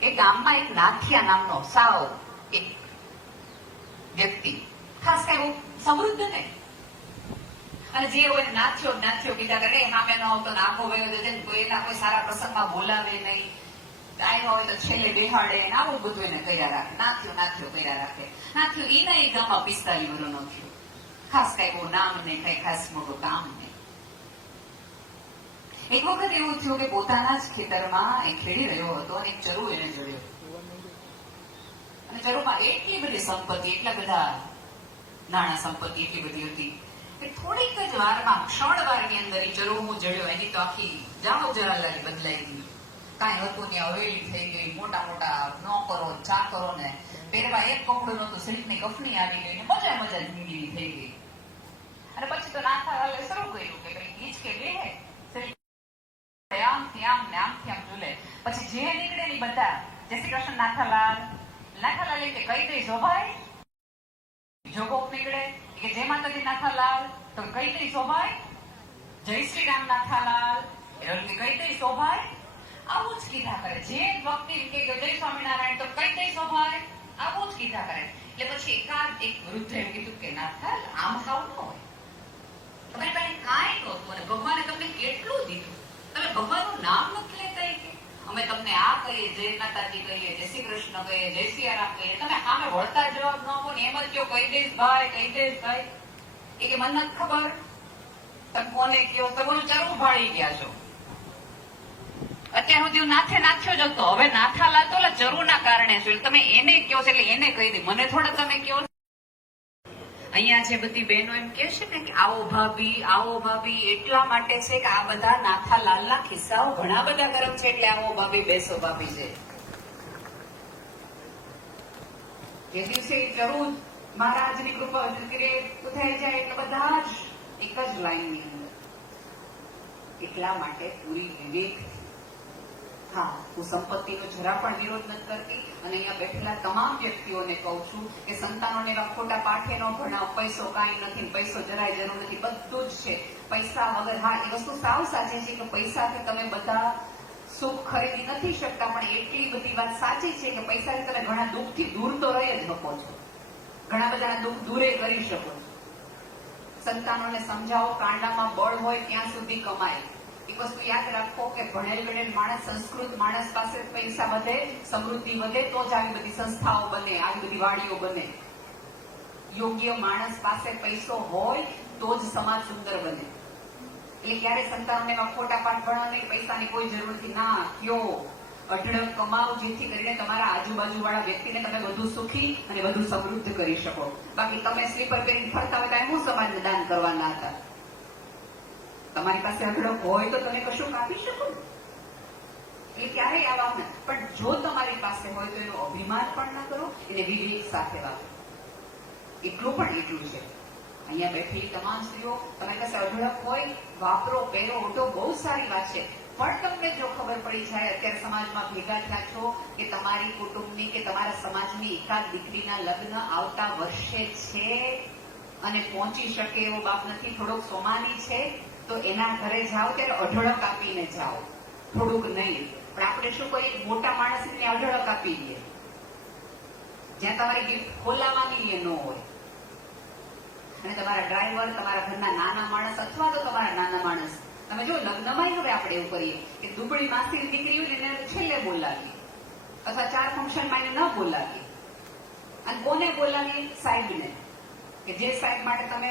એ ગામમાં એક નાથિયા નામનો સાવ એક વ્યક્તિ, ખાસ કઈ બહુ સમૃદ્ધ નહીં, અને જે હોય નાથ્યો નાથ્યો કીધા કરે, સામે નો આવતો નાખો વયો જશે, કોઈના કોઈ સારા પ્રસંગમાં બોલાવે નહીં, ડાયો હોય તો છેલ્લે બેહાડે, આવું બધું એને કર્યા રાખે, નાથ્યો નાથ્યો કર્યા રાખે. નાથ્યો એના એક ગામમાં 45 વર્ષનો થયો, ખાસ કઈ બહુ નામ નહીં, કઈ ખાસ મોટું કામ નહીં. એક વખત એવું થયું કે પોતાના જ ખેતરમાં એ ખેડી રહ્યો હતો અને એક ચરુ એને જડ્યો, અને ચરુમાં એટલી બધી સંપત્તિ, એટલા બધા નાણાં સંપત્તિ એટલી બધી હતી કે થોડીક જ વારમાં, ક્ષણવારની અંદર એ ચરુ હું જડ્યો, એની તો આખી જાણો જરાલાલી બદલાઈ ગઈ. કાંઈ હતું ત્યાં હવેલી થઈ ગઈ, મોટા મોટા નોકરો ચાકરો ને પહેરવા એક કપડું નતું, સિલ્કની કફની આવી ગઈ, મજા મજા જિંદગી થઈ ગઈ. અને પછી તો નાથાલાલે શરૂ કર્યું કે ભાઈ ગીચ કે બે આમથી આમ ને આમથી આમ ઝૂલે. પછી જે નીકળે ને બધા જય શ્રી કૃષ્ણ નાથાલાલ, નાથાલાલ કે કહી દઈશો ભાઈ, જોગોપ નીકળે કે જય માતાજી નાથાલાલ, તો કહી દઈશો ભાઈ, જય શ્રી રામ નાથાલાલ, એટલે કહી દઈશો ભાઈ. આવું જ કીધા કરે. જે વ્યક્તિ કે જય સ્વામિનારાયણ, તો કહી દઈશો ભાઈ, આવું જ કીધા કરે. એટલે પછી એકાદ એક વૃદ્ધ એમ કીધું કે નાથાલ આમ ખાવ ન હોય, તમારી પાસે કાંઈ નહોતું અને ભગવાને તમને કેટલું દીધું, તમે ભગવાનનું નામ નથી લેતા. કે અમે તમને આ કહીએ, જય માતાજી કહીએ, જય શ્રી કૃષ્ણ કહીએ, જય શ્રી રામ કહીએ, તમે સામે વળતા જવાબ ન આપો ને એમ જ કયો કહી દઈશ ભાઈ, કહી દઈશ ભાઈ. એ કે મને નથી ખબર તમે કોને કયો, તમે ચરુ ભાળી ગયા છો. અત્યાર સુધી નાથે નાથ્યો જ હતો, હવે નાથા લાતો ચરુના કારણે છે, તમે એને કયો છો એટલે એને કહી દે, મને થોડા તમે કયો. અહીંયા જે બધી બહેનો એમ કે છે ને કે આવો ભાભી એટલા માટે છે કે આ બધા નાથાલાલના ખિસ્સાઓ ઘણા બધા ગરમ છે, એટલે આવો ભાભી બેસો ભાભી છે. જે દિવસે ચરુ મહારાજની કૃપા ઉથાઈ જાય એટલે બધા જ એક જ લાઈનની અંદર. એટલા માટે પૂરી વિવેક. હા, હું સંપત્તિનો જરા પણ વિરોધ નથી કરતી, અને અહીંયા બેઠેલા તમામ વ્યક્તિઓને કહું છું કે સંતાનોને એવા ખોટા પાઠે ન ભણાવ. પૈસો કાંઈ નથી, પૈસો જરાય જરૂર નથી, બધું જ છે. પૈસા વગર, હા એ વસ્તુ સાવ સાચી છે કે પૈસાથી તમે બધા સુખ ખરીદી નથી શકતા, પણ એટલી બધી વાત સાચી છે કે પૈસાથી તમે ઘણા દુઃખથી દૂર તો રહી જ શકો છો, ઘણા બધા દુઃખ દૂરે કરી શકો છો. સંતાનોને સમજાવો, કાંડામાં બળ હોય ત્યાં સુધી કમાય. એક વસ્તુ યાદ રાખો કે ભણેલ ગણેલ માણસ, સંસ્કૃત માણસ પાસે પૈસા વધે, સમૃદ્ધિ વધે, તો જ આવી બધી સંસ્થાઓ બને, આવી બધી વાડીઓ બને. યોગ્ય માણસ પાસે પૈસો હોય તો જ સમાજ સુંદર બને. એટલે ક્યારે સંતાનોને એવા ખોટા પાઠ ભણવા નહીં, પૈસાની કોઈ જરૂર નથી. ના, કયો અઢળક કમાવ, જેથી કરીને તમારા આજુબાજુ વાળા વ્યક્તિને તમે વધુ સુખી અને વધુ સમૃદ્ધ કરી શકો. બાકી તમે સ્લીપર પહેરીને ફરતા હોય તો હું સમાજને દાન કરવાના હતા? તમારી પાસે અઢળક હોય તો તમે કશું કાપી શકો, એ ક્યારેય આવા નથી. પણ જો તમારી પાસે હોય તો એનો અભિમાન પણ ન કરો, એને વિવેક સાથે વાપરો. એટલું છે. અહીંયા બેઠેલી તમામ સ્ત્રીઓ, તમારી પાસે અઢળક હોય, વાપરો, પહેરો, ઓઢો, બહુ સારી વાત છે. પણ તમને જો ખબર પડી જાય, અત્યારે સમાજમાં ભેગા થયા છો કે તમારી કુટુંબની કે તમારા સમાજની એકાદ દીકરીના લગ્ન આવતા વર્ષે છે અને પહોંચી શકે એવો બાપ નથી, થોડોક સોમાની છે, તો એના ઘરે જાઓ ત્યારે અઢળક આપીને જાઓ, થોડુંક નહીં. પણ આપણે શું કરીએ, મોટા માણસને અઢળક આપી દઈએ, જ્યાં તમારી ગિફ્ટ ખોલાવાની એ ન હોય. અને તમારા ડ્રાઈવર, તમારા ઘરના નાના માણસ અથવા તો તમારા નાના માણસ, તમે જો લગ્નમાં હવે આપણે એવું કરીએ કે દુબળી માસીની દીકરી હોય ને એને છેલ્લે બોલાવીએ, અથવા 4 ફંક્શનમાં એને ન બોલાવીએ. અને કોને બોલાવીએ? સાહેબને, કે જે સાહેબ માટે તમે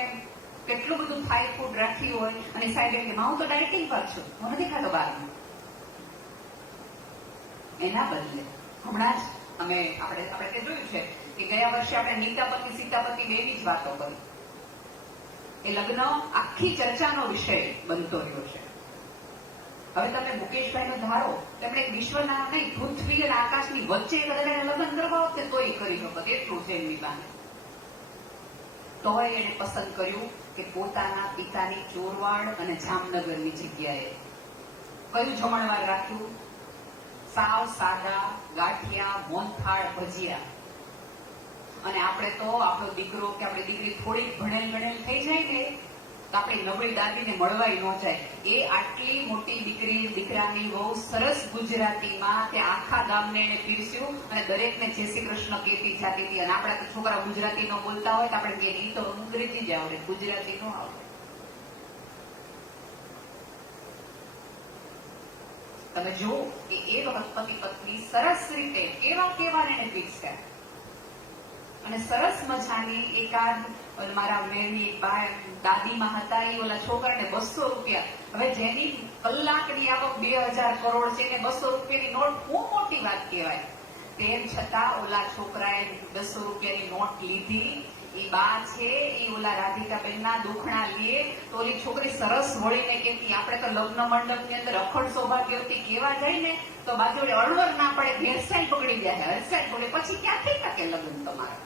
કેટલું બધું થાઈ ફૂડ રાખ્યું હોય, અને સાહેબ એમ કે હું તો ડાયટિંગ પર છું, હું નથી ખાતો બહારનું. એના બદલે હમણાં જ આપણે તે જોયું છે કે ગયા વર્ષે આપણે નીતાપતિ સીતાપતિ બેની જ વાતો કરી. એ લગ્ન આખી ચર્ચાનો વિષય બનતો રહ્યો છે. હવે તમે મુકેશભાઈનો ધારો, તેમણે વિશ્વના નહીં પૃથ્વી અને આકાશની વચ્ચે કદાચ લગ્ન કરવા હોત ને તોય કરી શકત, એટલું છે એમની પાસે. તોય એને પસંદ કર્યું કે પોતાના પિતાની ચોરવાડ અને જામનગરની જગ્યાએ કયું જમણવાર રાખ્યું? સાવ સાદા ગાંઠિયા, મોહનથાળ, ભજીયા. અને આપણે તો આપણો દીકરો કે આપણી દીકરી થોડીક ભણેલ ગણેલ થઈ જાય ને તો આપણી નબળી દાદીને મળવાય ન જાય. એ આટલી મોટી દીકરી દીકરાની બહુ સરસ ગુજરાતીમાં તે આખા ગામને એને પીરસ્યું અને દરેકને જય શ્રી કૃષ્ણ કહેતી જાતી હતી. અને આપણા તો છોકરા ગુજરાતી ન બોલતા હોય તો આપણે કહીએ ઈ તો અંગ્રેજી જ આવડે, ગુજરાતી ન આવડે. તમે જુઓ કે એ વખત પતિ પત્ની સરસ રીતે કેવા એને પીરસ્યા. અને સરસ મજાની એકાદ મારા મેળવી દાદીમાં હતા, એ ઓલા છોકરાને 200 રૂપિયા, હવે જેની કલાકની આવક 2000 કરોડ છે ને 200 રૂપિયાની નોટ બહુ મોટી વાત કહેવાય. તેમ છતાં ઓલા છોકરાએ 200 રૂપિયાની નોટ લીધી. એ બા છે એ ઓલા રાધિકાબેનના દુખણા લે તો ઓલી છોકરી સરસ વળીને કહેતી, આપણે તો લગ્ન મંડપની અંદર અખંડ સૌભાગ્યવતી કેવા જાય ને તો બાજુ અડવર ના પડે, હેરસ્ટાઈલ પકડી જાય, હેરસ્ટાઈલ પકડે પછી ક્યાંથી ટકે લગ્ન તમારે?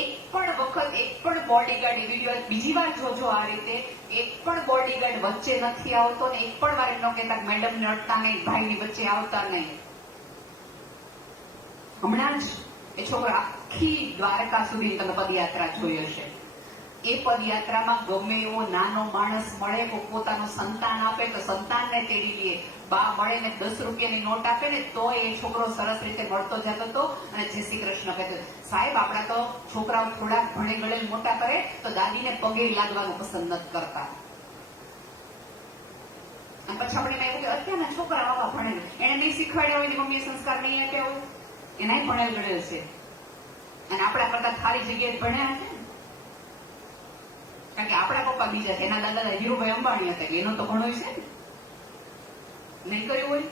એક પણ વખત એક પણ બોડીગાર્ડ વિડીયો બીજી વાર જોજો આ રીતે, એક પણ બોડીગાર્ડ વચ્ચે નથી આવતો ને એક પણ વાર એમ કહેતા મેડમ ને અડતા નહીં, ભાઈની વચ્ચે આવતા નહીં. હમણાં જ એ છોકરો આખી દ્વારકા સુધી તમે પદયાત્રા જોઈ હશે. એ પદયાત્રામાં ગમે એવો નાનો માણસ મળે, પોતાનું સંતાન આપે તો સંતાનને તેડી લે. બા મળે ને 10 રૂપિયાની નોટ આપે ને તો એ છોકરો સરસ રીતે મળતો જતો હતો અને જય શ્રી કૃષ્ણ કહેતો. સાહેબ, આપણા તો છોકરાઓ થોડાક ભણે ગળે મોટા કરે તો દાદીને પગે લાગવાનું પસંદ નથી કરતા. અને પછી આપણે એવું કે અત્યારના છોકરા આવા ભણેલ, એને નહીં શીખવાડ્યા હોય, મમ્મીએ સંસ્કાર નહીં આપ્યા હોય, એનાય ભણેલ ગળેલ છે. અને આપણા કરતા સારી જગ્યાએ ભણ્યા છે, કારણ કે આપણા પપ્પા બીજા છે, એના દાદા ધીરુભાઈ અંબાણી હતા, એનો તો ભણ્યું છે ને, નહીં કર્યું હોય.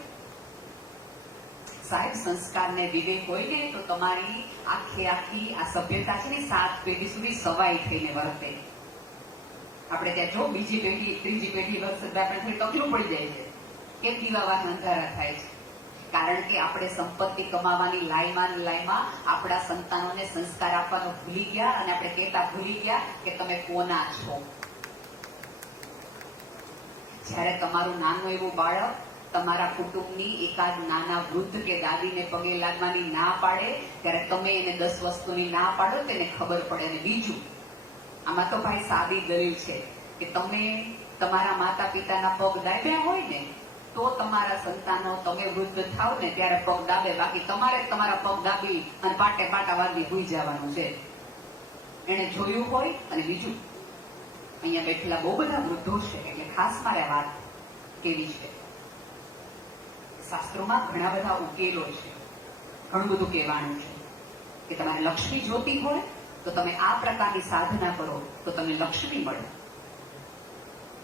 સાહેબ, સંસ્કાર ને વિવેક હોય ને તો તમારી આખી આ સભ્યતા છે ને 7 પેઢી સુધી સવાઈ થઈને વર્તે. આપણે ત્યાં જો બીજી પેઢી ત્રીજી પેઢી વર્તે આપણે થોડી તકલીફ પડી જાય છે. કેમ દીવાવાર અંધારા થાય છે? કારણ કે આપણે સંપત્તિ કમાવાની લાઈમાં આપણા સંતાનોને સંસ્કાર આપવાનું ભૂલી ગયા અને આપણે કહેતા ભૂલી ગયા કે તમે કોના છો. જ્યારે તમારું નાનું એવું બાળક તમારા કુટુંબની એકાદ નાના વૃદ્ધ કે દાદીને પગે લાગવાની ના પાડે ત્યારે તમે એને 10 વસ્તુની ના પાડો તેને ખબર પડે. અને બીજું, આમાં તો ભાઈ સાદી દલીલ છે કે તમે તમારા માતા પિતાના પગ દાબ્યા હોય ને તો તમારા સંતાનો તમે વૃદ્ધ થાવ ને ત્યારે પગ દાબે, બાકી તમારે તમારા પગ દાબી અને પાટા વાગી ભૂઈ જવાનું છે. એને જોયું હોય. અને બીજું, અહીંયા બેઠેલા બહુ બધા વૃદ્ધો છે એટલે ખાસ મારે વાત કેવી છે, શાસ્ત્રોમાં ઘણા બધા ઉકેલો છે, ઘણું બધું કહેવાનું છે કે તમારે લક્ષ્મી જોતી હોય તો તમે આ પ્રકારની સાધના કરો તો તમને લક્ષ્મી મળે.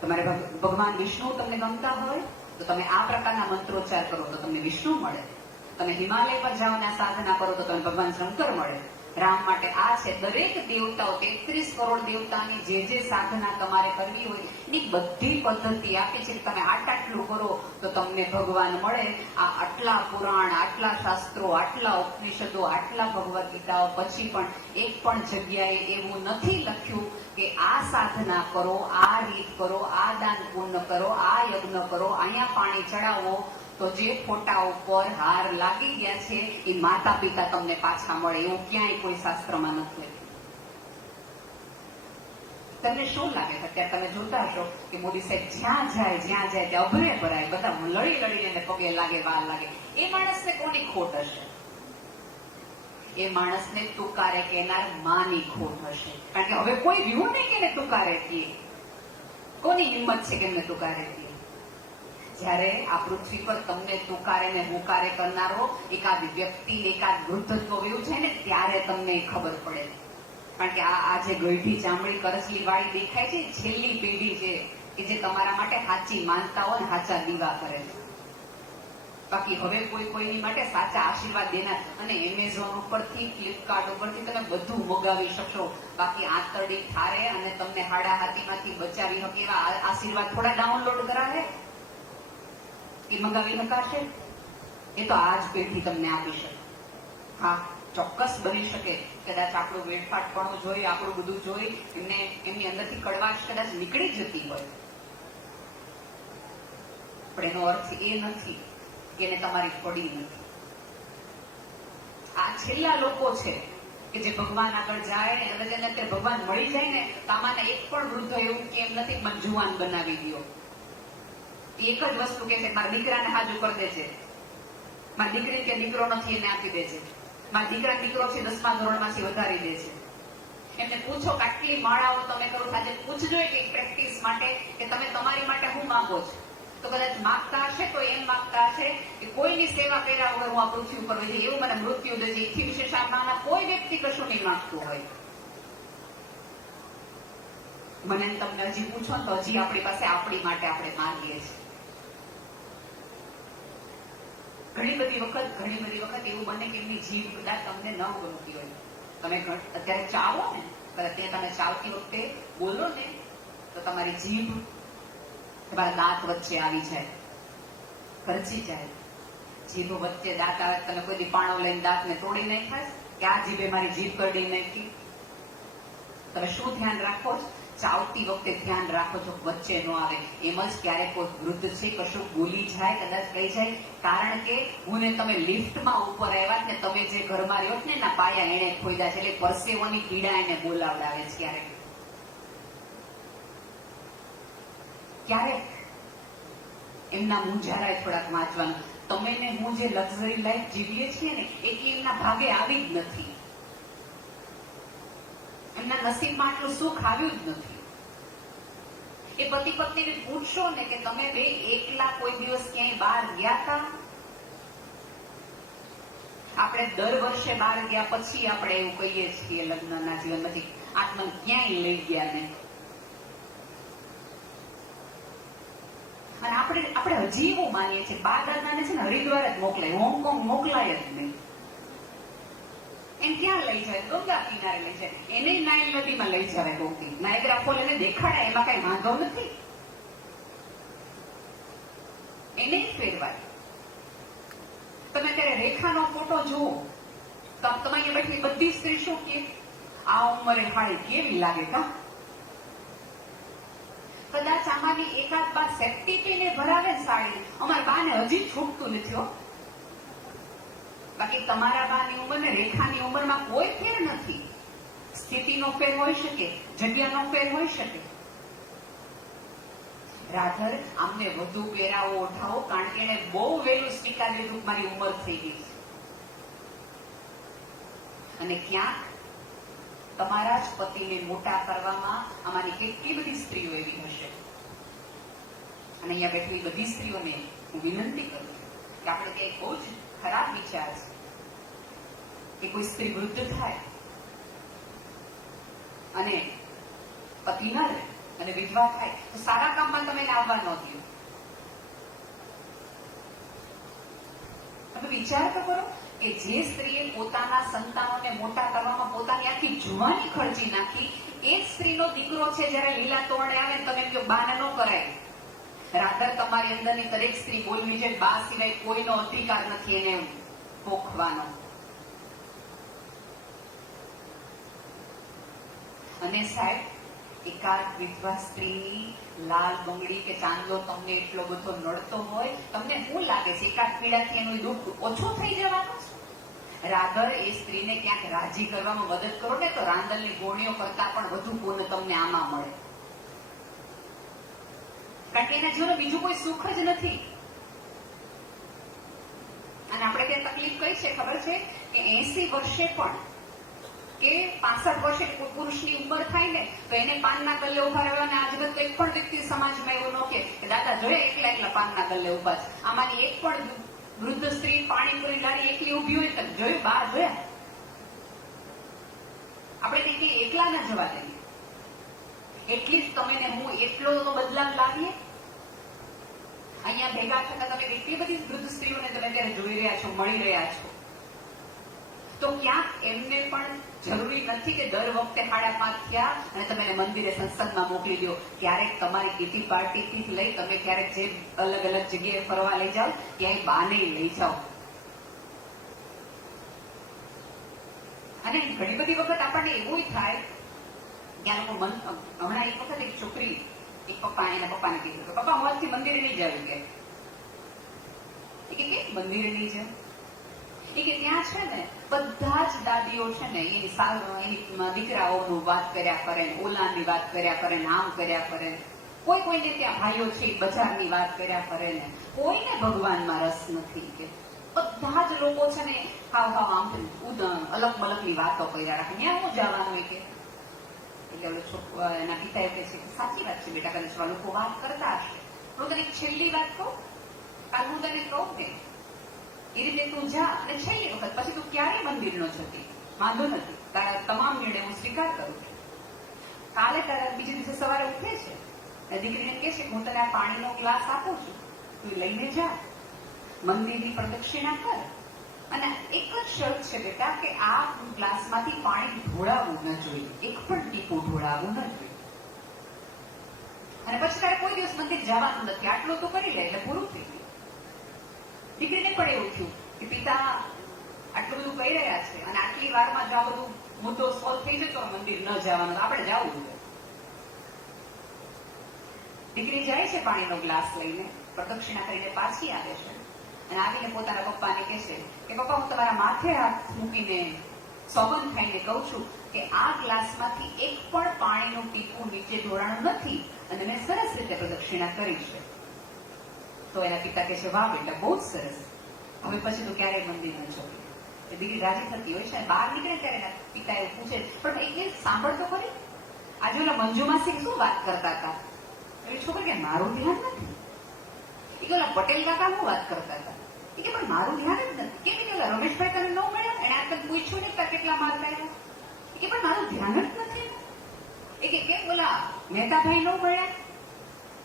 તમારે ભગવાન વિષ્ણુ તમને ગમતા હોય તો તમે આ પ્રકારના મંત્રોચ્ચાર કરો તો તમને વિષ્ણુ મળે. તમે હિમાલય પર જાઓ ને સાધના કરો તો તમને ભગવાન શંકર મળે. રામ માટે આ છે. દરેક દેવતાઓ 33 કરોડ દેવતાની જે સાધના તમારે કરવી હોય એની બધી પદ્ધતિ આપી છે. તમે આટલું કરો તો તમને ભગવાન મળે. આ આટલા પુરાણ, આટલા શાસ્ત્રો, આટલા ઉપનિષદો, આટલા ભગવદ ગીતાઓ પછી પણ એક પણ જગ્યાએ એવું નથી લખ્યું કે આ સાધના કરો, આ રીત કરો, આ દાન પૂર્ણ કરો, આ યજ્ઞ કરો, અહીંયા પાણી ચડાવો તો જે ફોટા ઉપર હાર લાગી ગયા છે એ માતા પિતા તમને પાછા મળે. એવું ક્યાંય કોઈ શાસ્ત્રમાં નથી લખ્યું. તમને શું લાગે છે? અત્યારે તમે જોતા હશો કે મોદી સાહેબ જ્યાં જાય ત્યાં અભરે ભરાય, બધા લડીને પગે લાગે, વાર લાગે. એ માણસને કોની ખોટ હશે? એ માણસને તુકારે કહેનાર માની ખોટ હશે. કારણ કે હવે કોઈ વ્યૂ નહીં કે તુકારે કહે. કોની હિંમત છે કે એમને તુકારે કહે? જયારે આ પૃથ્વી પર તમને તુકારે ને હુકારે કરનારો એકાદ વ્યક્તિ, એકાદ વૃદ્ધત્વ વ્યૂ છે ને ત્યારે તમને ખબર પડે. કારણ કે આ જે ગઈઢી ચામડી કરચલી વાળી દેખાય છે, છેલ્લી પેઢી છે કે જે તમારા માટે સાચી માનતા હોય ને સાચા દીવા કરે છે. બાકી હવે કોઈની માટે સાચા આશીર્વાદ દેનાર, અને એમેઝોન ઉપરથી, ફ્લિપકાર્ટ ઉપરથી તમે બધું મગાવી શકશો. બાકી આંતરડી થારે અને તમને હાડાહાતીમાંથી બચાવી શકે એવા આશીર્વાદ થોડા ડાઉનલોડ કરાવે એ મગાવી શકાશે? એ તો આજ પેઢી તમને આપી શકે. હા, ચોક્કસ બની શકે કદાચ આપણું વેડફાટપણું જોઈ, આપણું બધું જોઈ એમને એમની અંદરથી કડવાશ કદાચ નીકળી જતી હોય, પણ એનો અર્થ એ નથી કે એને તમારી પડી નથી. આ છેલ્લા લોકો છે કે જે ભગવાન આગળ જાય ને અને તેને તે ભગવાન મળી જાય ને તો આમાંના એક પણ વૃદ્ધો એવું કેમ નથી મને જુવાન બનાવી દો. એક જ વસ્તુ કે છે, મારા દીકરાને હાજુ કરી દે છે, મારી દીકરી કે દીકરો નથી એને આપી દે છે, મારા દીકરા દીકરો છે 10મા ધોરણમાંથી વધારી દે છે. એમને પૂછો કે આટલી માળાઓ તમે કરો, આજે પૂછજો કે પ્રેક્ટિસ માટે કે તમે તમારી માટે શું માંગો છો. તો કદાચ માગતા હશે તો એમ માગતા હશે કે કોઈની સેવા કર્યા વગર હું આ પૃથ્વી ઉપર વહી જાય, એવું મને મૃત્યુ દે છે. એથી વિશેષ આમાંના કોઈ વ્યક્તિ કશું નહીં માંગતું હોય. મને તમને હજી પૂછો તો હજી આપણી પાસે આપણી માટે આપણે માંગીએ છીએ. ઘણી બધી વખત એવું બને કે એમની જીભ કદાચ તમને ન ગમતી હોય. તમે અત્યારે ચાવો ને, અત્યારે તમે ચાવતી વખતે બોલો ને તો તમારી જીભ તમારા દાંત વચ્ચે આવી જાય, ખર્ચી જાય. જીભ વચ્ચે દાંત આવે, તમે કોઈ દી પાણો લઈને દાંતને તોડી નાખ્યા કે આ જીભે મારી જીભ કરડી નાખી? તમે શું ધ્યાન રાખો છો? ચાવતી વખતે ધ્યાન રાખો છો વચ્ચે ન આવે. એમ જ ક્યારેક કોઈ વૃદ્ધ છે કશું ભૂલી જાય, કદાચ કહી જાય, કારણ કે હું ને તમે લિફ્ટમાં ઉપર આવ્યા ને તમે જે ઘરમાં રહ્યો ને એના પાયા એને ખોઈદા છે, એટલે પરસેવોની પીડા એને બોલાવડાવે છે. ક્યારેક એમના મૂંઝારા થોડાક વાંચવાનું. તમે ને હું જે લક્ઝરી લાઈફ જીવીએ છીએ ને એ એમના ભાગે આવી જ નથી, એમના નસીબમાં આટલું સુખ આવ્યું જ નથી. એ પતિ પત્નીને પૂછશો ને કે તમે બે એકલા કોઈ દિવસ ક્યાંય બહાર ગયા હતા? આપણે દર વર્ષે બહાર ગયા પછી આપણે એવું કહીએ છીએ લગ્નના જીવનમાંથી આત્મન ક્યાંય લઈ ગયા નહીં. અને આપણે હજી એવું માનીએ છીએ બા દાદાને છે ને હરિદ્વાર જ મોકલાય, હોંગકોંગ મોકલાય જ નહીં. એમ ક્યાં લઈ જાય? ગંગા કિનારે લઈ જાય, એને નાઇલ નદીમાં લઈ જાય. ગોપી નાયગ્રા ફોલ એને દેખાડાય, એમાં કઈ વાંધો નથી, એને ફેરવાય. તમે અત્યારે રેખાનો ફોટો જુઓ તો તમારી બેઠી બધી સ્ત્રી શું કે આ ઉંમરે હાય કેવી લાગે કા? કદાચ આમાંની એકાદ બા સેફ્ટી પીને ભરાવે સાડી, અમારા બાને હજી છૂટતું નથી હો. બાકી તમારા બાની ઉંમર ને રેખાની ઉંમરમાં કોઈ ફેર નથી. સ્થિતિનો ફેર હોઈ શકે, જગ્યાનો ફેર હોઈ શકે. રાધર આમને વધુ પહેરાવો ઓઢાવો, કારણ કે એને બહુ વહેલું સ્વીકારી લીધું મારી ઉંમર થઈ ગઈ છે. અને ક્યાંક તમારા જ પતિને મોટા કરવામાં આમાંની કેટલી બધી સ્ત્રીઓ એવી હશે. અને અહીંયા બેઠી બધી સ્ત્રીઓને હું વિનંતી કરું કે આપણે ત્યાં બહુ જ ખરાબ વિચાર છે કે કોઈ સ્ત્રી વૃદ્ધ થાય અને પતિ ન રહે અને વિધવા થાય તો સારા કામમાં તમે આવવા ન દો. તમે વિચાર તો કરો કે જે સ્ત્રીએ પોતાના સંતાનોને મોટા કરવામાં પોતાની આખી જુવાની ખર્ચી નાખી, એ જ સ્ત્રીનો દીકરો છે જયારે લીલા તોરણે આવે તમે એમ કહો બાને ન કરાય. રાધર તમારી અંદરની દરેક સ્ત્રી બોલવી છે બા સિવાય કોઈનો અધિકાર નથી એને પોખવાનો. અને સાહેબ એકાદ વિધવા સ્ત્રીની લાલ બંગડી કે ચાંદલો તમને એટલો બધો નડતો હોય, તમને શું લાગે છે એકાદ પીડાથી એનું દુઃખ ઓછું થઈ જવાનું છે? રાધર એ સ્ત્રીને ક્યાંક રાજી કરવામાં મદદ કરો ને તો રાંદલની ગોળીઓ કરતા પણ વધુ પુણ્ય તમને આમાં મળે. કારણ કે એના જીવનમાં બીજું કોઈ સુખ જ નથી. અને આપણે ત્યાં તકલીફ કઈ છે ખબર છે કે 80 વર્ષે પણ કે 65 વર્ષે પુરુષની ઉંમર થાય ને તો એને પાનના ગલ્લે ઉભા રહેવા, અને આજગત તો એક પણ વ્યક્તિ સમાજમાં એવું ન કે દાદા જોયા એકલા પાનના ગલ્લે ઉભા છે. આમાંની એક પણ વૃદ્ધ સ્ત્રી પાણીપુરી લારી એકલી ઉભી હોય તો જોયું બહાર જોયા? આપણે કઈ એકલા ના જવા દઈએ. એટલી જ તમે ને હું એટલો તો બદલાવ લાવીએ. અહીંયા ભેગા થતા તમે એટલી બધી વૃદ્ધ સ્ત્રીઓને તમે અત્યારે જોઈ રહ્યા છો, મળી રહ્યા છો, તો ક્યાંક એમને પણ જરૂરી નથી કે દર વખતે 5:30 થયા અને તમે એને મંદિરે સત્સંગમાં મોકલી દો. ક્યારેક તમારી કીટી પાર્ટીથી લઈ તમે ક્યારેક જે અલગ અલગ જગ્યાએ ફરવા લઈ જાઓ, ક્યાંય બાને લઈ જાઓ. અને ઘણી બધી વખત આપણને એવું થાય કે આ લોકો હમણાં એક વખત એક છોકરી એક પપ્પા એના પપ્પાને કીધું કે પપ્પા હું આજથી મંદિરે નહીં જાઉં કે મંદિરે નહીં જાય એ કે ત્યાં છે ને બધા જ દાદીઓ છે ને એની દીકરાઓનું વાત કર્યા કરે ને ઓલાની વાત કર્યા કરે ને આમ કર્યા કરે ને કોઈને ત્યાં ભાઈઓ છે બજારની વાત કર્યા કરે ને કોઈને ભગવાનમાં રસ નથી કે બધા જ લોકો છે ને હાવ આમ અલગ મલકની વાતો કર્યા રાખે. ત્યાં હું જવાનું કે એટલે એના પિતા કહે છે કે સાચી વાત છે બેટા, કદાચ લોકો વાત કરતા હશે. હું તને છેલ્લી વાત કહું, કાલ હું તને કહું ને એ રીતે તું જા અને છેલ્લી વખત પછી તું ક્યારેય મંદિર ન જતી, વાંધો નથી, તારા તમામ નિર્ણય હું સ્વીકાર કરું છું. કાલે તારા બીજે દિવસે સવારે ઉઠે છે દીકરીને કહે છે કે હું તને આ પાણીનો ગ્લાસ આપું છું, તું લઈને જા, મંદિરની પ્રદક્ષિણા કર અને એક જ શરત છે બેટા કે આ ગ્લાસમાંથી પાણી ઢોળાવવું ન જોઈએ, એક પણ ટીપું ઢોળાવવું ન જોઈએ. અને પછી તારે કોઈ દિવસ મંદિર જવાનું નથી, આટલું તો કરી લે એટલે પૂરું થઈ ગયું. દીકરીને પણ એવું થયું કે પિતા આટલું બધું કહી રહ્યા છે અને આટલી વારમાં જો આ બધું મુદ્દો સોલ્વ થઈ જતો મંદિર ન જવાનું, આપણે જવું જોઈએ. દીકરી જાય છે પાણીનો ગ્લાસ લઈને, પ્રદક્ષિણા કરીને પાછી આવે છે અને આવીને પોતાના પપ્પાને કહે છે કે પપ્પા હું તમારા માથે હાથ મૂકીને સોગંદ ખાઈને કહું છું કે આ ગ્લાસમાંથી એક પણ પાણીનું ટીપું નીચે ઢોળાણું નથી અને મેં સરસ રીતે પ્રદક્ષિણા કરી છે. તો એના પિતા કહે છે વાહ બેટા બહુ જ સરસ, હવે પછી તો ક્યારેય મંદિર ન જવું. દીકરી રાજી થતી હોય છે, બહાર નીકળે ત્યારે એના પિતા એવું પૂછે પણ એક સાંભળ તો ખરી, આજે ઓલા મંજુ માસી શું વાત કરતા હતા? એ છોકરી કે મારું ધ્યાન નથી. એ કે ઓલા પટેલ કાકા શું વાત કરતા હતા? એ કે પણ મારું ધ્યાન જ નથી. કેમ કે ઓલા રમેશભાઈ તને ન મળ્યા, એને આ તને પૂછ્યું નહીં તાર કેટલા માર્ક આવ્યા? એ કે પણ મારું ધ્યાન જ નથી. એ કે કેમ ઓલા મહેતાભાઈ ન મળ્યા?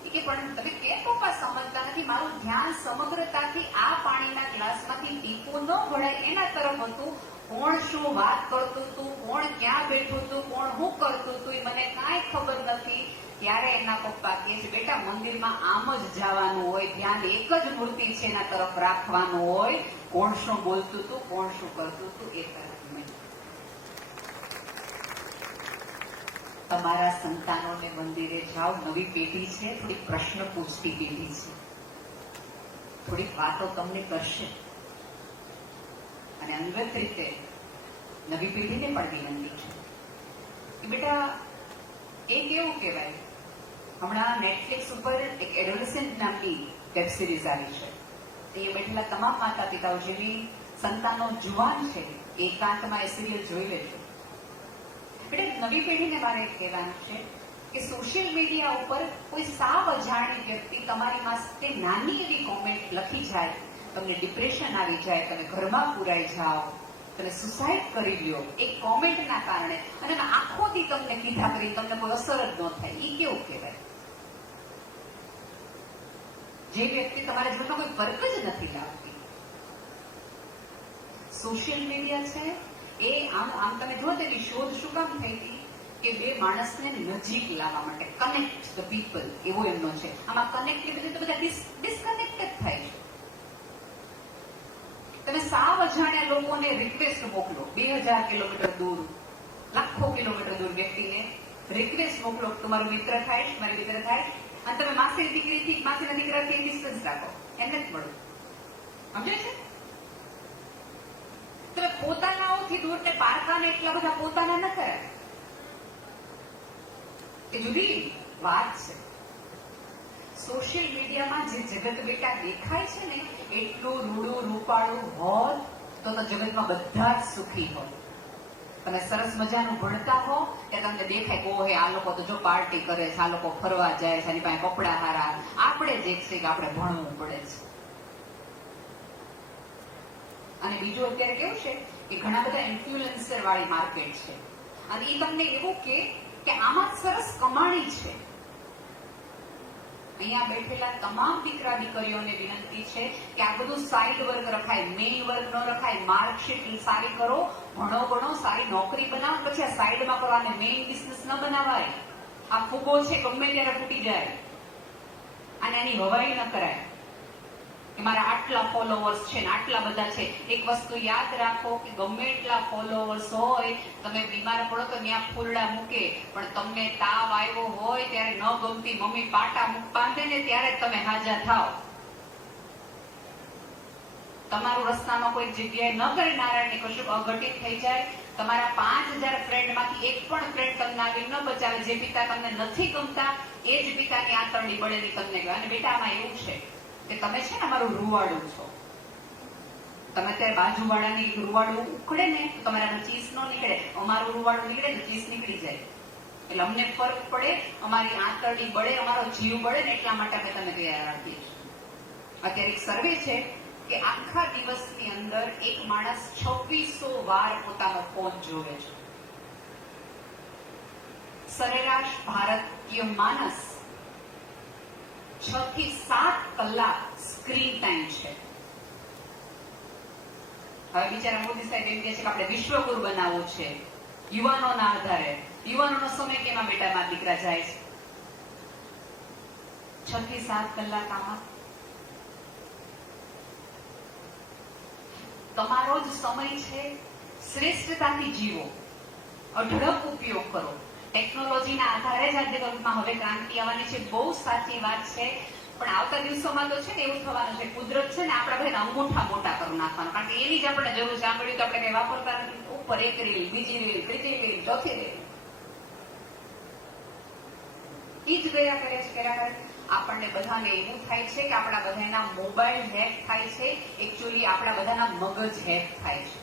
એ કે પણ તમે કેમ પપ્પા સમજતા નથી, મારું ધ્યાન સમગ્રતાથી આ પાણીના ગ્લાસમાંથી ટીપું ન ભળાય એના તરફ હતું. કોણ શું વાત કરતું હતું, કોણ ક્યાં બેઠું હતું, કોણ શું કરતું હતું એ મને કાંઈ ખબર નથી. ત્યારે એના પપ્પા કહે છે બેટા મંદિરમાં આમ જ જવાનું હોય, ધ્યાન એક જ મૂર્તિ છે એના તરફ રાખવાનું હોય, કોણ શું બોલતું હતું, કોણ શું કરતું હતું એ તરફ નહીં. તમારા સંતાનોને મંદિરે જાઓ, નવી પેઢી છે, થોડી પ્રશ્ન પૂછતી પેઢી છે, થોડીક વાતો તમને કરશે. અને અંગત રીતે નવી પેઢીને પણ વિનંતી છે કે બેટા એ કેવું કહેવાય, હમણાં નેટફ્લિક્સ ઉપર એક એડોલેસન્ટ નામની વેબ સિરીઝ આવી છે. એ બેઠેલા તમામ માતા પિતાઓ જેવી સંતાનો જુવાન છે એકાંતમાં એ સિરિયલ જોઈ લેજો. બેટા નવી પેઢીને મારે કહેવાનું છે કે સોશિયલ મીડિયા ઉપર કોઈ સાવ અજાણી વ્યક્તિ તમારી પાસે નાની એવી કોમેન્ટ લખી જાય, તમને ડિપ્રેશન આવી જાય, તમે ઘરમાં પુરાઈ જાઓ, તમે સુસાઇડ કરી લ્યો એક કોમેન્ટના કારણે, અને આખો દી તમને કીધા કરી તમને કોઈ અસર જ ન થાય, એ કેવું કહેવાય? જે વ્યક્તિ તમારા જીવનમાં કોઈ ફરક જ નથી લાવતી. સોશિયલ મીડિયા છે એ આમ તમે જુઓ તેની શોધ શું કામ થઈ હતી કે બે માણસને નજીક લાવવા માટે, કનેક્ટ ધ પીપલ એવો એમનો છે. આમાં કનેક્ટિવિટી તો બધા ડિસ્કનેક્ટેડ થાય છે. તમે સાવ અજાણ્યા લોકોને રિક્વેસ્ટ મોકલો, 2000 કિલોમીટર દૂર, લાખો કિલોમીટર દૂર વ્યક્તિને રિક્વેસ્ટ મોકલો, તમારો મિત્ર થાય, મારી મિત્ર થાય, અને તમે માસીની દીકરીથી માસીના દીકરાથી ડિસ્ટન્સ રાખો, એમને જ મળો. સમજે છે? તમે પોતાનાઓથી દૂર ને પારકાને એટલા બધા પોતાના ન કરાય. એ જુદી વાત છે. સોશિયલ મીડિયામાં જે જગત બેટા દેખાય છે ને એટલું રૂડું રૂપાળું હોત તો જગતમાં બધા જ સુખી હોય. તમે સરસ મજાનું ભણતા હો ત્યાં તમને દેખાય કે ઓહે આ લોકો તો જો પાર્ટી કરે છે, આ લોકો ફરવા જાય છે, એની પાસે કપડા હારા, આપણે જ એક છે કે આપણે ભણવું પડે છે. અને બીજું અત્યારે કેવું છે કે ઘણા બધા ઇન્ફ્લુએન્સર વાળી માર્કેટ છે અને એ તમને એવું કે આમાં સરસ કમાણી છે. અહીંયા બેઠેલા તમામ દીકરા દીકરીઓને વિનંતી છે કે આ બધું સાઈડ વર્ક રખાય, મેઇન વર્ક ન રખાય. માર્કશીટ સારી કરો, ભણો ગણો, સારી નોકરી બનાવો, પછી આ સાઈડમાં કરો. આને મેઇન બિઝનેસ ન બનાવાય. આ ફૂગો છે ગમે ત્યારે ફૂટી જાય અને એની હવાઈ ન કરાય કે મારા આટલા ફોલોવર્સ છે ને આટલા બધા છે. એક વસ્તુ યાદ રાખો કે ગમે એટલા ફોલોવર્સ હોય, તમે બીમાર પડો તો ત્યાં ફૂલડા મૂકે, પણ તમને તાવ આવ્યો હોય ત્યારે ન ગમતી મમ્મી પાટા બાંધે ને ત્યારે તમે હાજર થાવ. તમારું રસ્તામાં કોઈ જગ્યાએ ન કરી નારાયણની કશું અઘટિત થઈ જાય, તમારા 5000 ફ્રેન્ડમાંથી એક પણ ફ્રેન્ડ તમને આવી ન બચાવે. જે પિતા તમને નથી ગમતા એ જ પિતાની આંતરડી બળેલી તમને કહે. અને બેટા આમાં એવું છે કે તમે છે ને અમારું રૂવાડું છો. તમે અત્યારે બાજુવાળાની રૂવાડું ઉખડે ને તો તમારા ચીસ ન નીકળે, અમારું રૂવાડું નીકળે તો ચીસ નીકળી જાય. એટલે અમને ફરક પડે, અમારી આંતરડી બળે, અમારો જીવ બળે ને એટલા માટે અમે તમે તૈયાર રાખીએ છીએ. અત્યારે એક સર્વે છે કે આખા દિવસની અંદર એક માણસ 2600 વાર પોતાનો ફોન જોવે છે. સરેરાશ ભારતીય માણસ 6 થી 7 કલાક સ્ક્રીન ટાઈમ છે. હવે બિચારા મોદી સાહેબ એમ કહે છે કે આપણે વિશ્વગુરુ બનાવવું છે યુવાનોના આધારે. યુવાનોનો સમય કેમાં બેટામાં દીકરા જાય છે? 6 થી 7 કલાક. આમાં તમારો જ સમય છે, શ્રેષ્ઠતાથી જીવો, અઢળક ઉપયોગ કરો. ટેકનોલોજીના આધારે જ આ જગતમાં હવે ક્રાંતિ આવવાની છે. બહુ સાચી વાત છે. પણ આવતા દિવસોમાં તો છે ને એવું થવાનું છે, કુદરત છે ને આપણા ભાઈને અંગૂઠા મોટા કરી નાખવાનું. કારણ કે એની જ આપણે જરૂર છે. આંગળીઓ તો આપણે કઈ વાપરતા નથી. ઉપર એક રીલ, બીજી રીલ, ત્રીજી રીલ, ચોથી રીલ, ઈ જ કર્યા કરે છે. આપણને બધાને એવું થાય છે કે આપણા બધાના મોબાઈલ હેક થાય છે. એકચ્યુઅલી આપણા બધાના મગજ હેક થાય છે.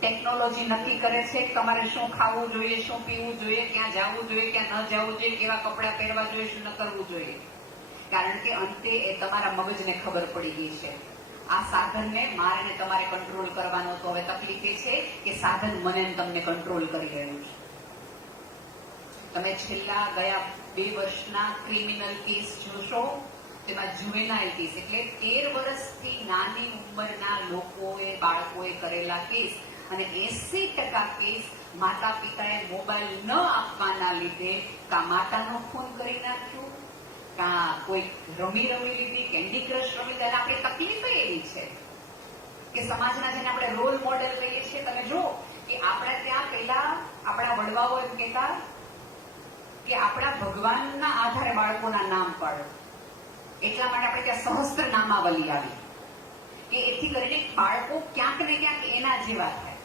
ટેકનોલોજી નક્કી કરે છે કે તમારે શું ખાવું જોઈએ, શું પીવું જોઈએ, ક્યાં જવું જોઈએ, ક્યાં ન જવું જોઈએ, કેવા કપડાં પહેરવા જોઈએ, શું ન કરવું જોઈએ. કારણ કે અંતે એ તમારા મગજને ખબર પડી ગઈ છે. આ સાધનને મારે ને તમારે કંટ્રોલ કરવાનો. તો હવે તકલીફ એ છે કે સાધન મને તમને કંટ્રોલ કરી રહ્યું છે. તમે છેલ્લા ગયા 2 વર્ષના ક્રિમિનલ કેસ જોશો, તેમાં જુવેનાઇલ કેસ એટલે 13 વર્ષથી નાની ઉંમરના લોકોએ, બાળકોએ કરેલા કેસ, અને 80% કેસ માતા પિતાએ મોબાઈલ ન આપવાના લીધે કા માતાનું ખૂન કરી નાખ્યું, કા કોઈ રમી લીધી, કેન્ડી ક્રશ રમી લીધી. આપણી તકલીફ એવી છે કે સમાજના જેને આપણે રોલ મોડેલ કહીએ છીએ, તમે જો કે આપણા ત્યાં પહેલા આપણા વડવાઓ એમ કહેતા કે આપણા ભગવાનના આધારે બાળકોના નામ પાડો. એટલા માટે આપણે ત્યાં સહસ્ત્ર નામાવલી આવી કે એથી કરીને બાળકો ક્યાંક ને ક્યાંક એના જેવા થાય,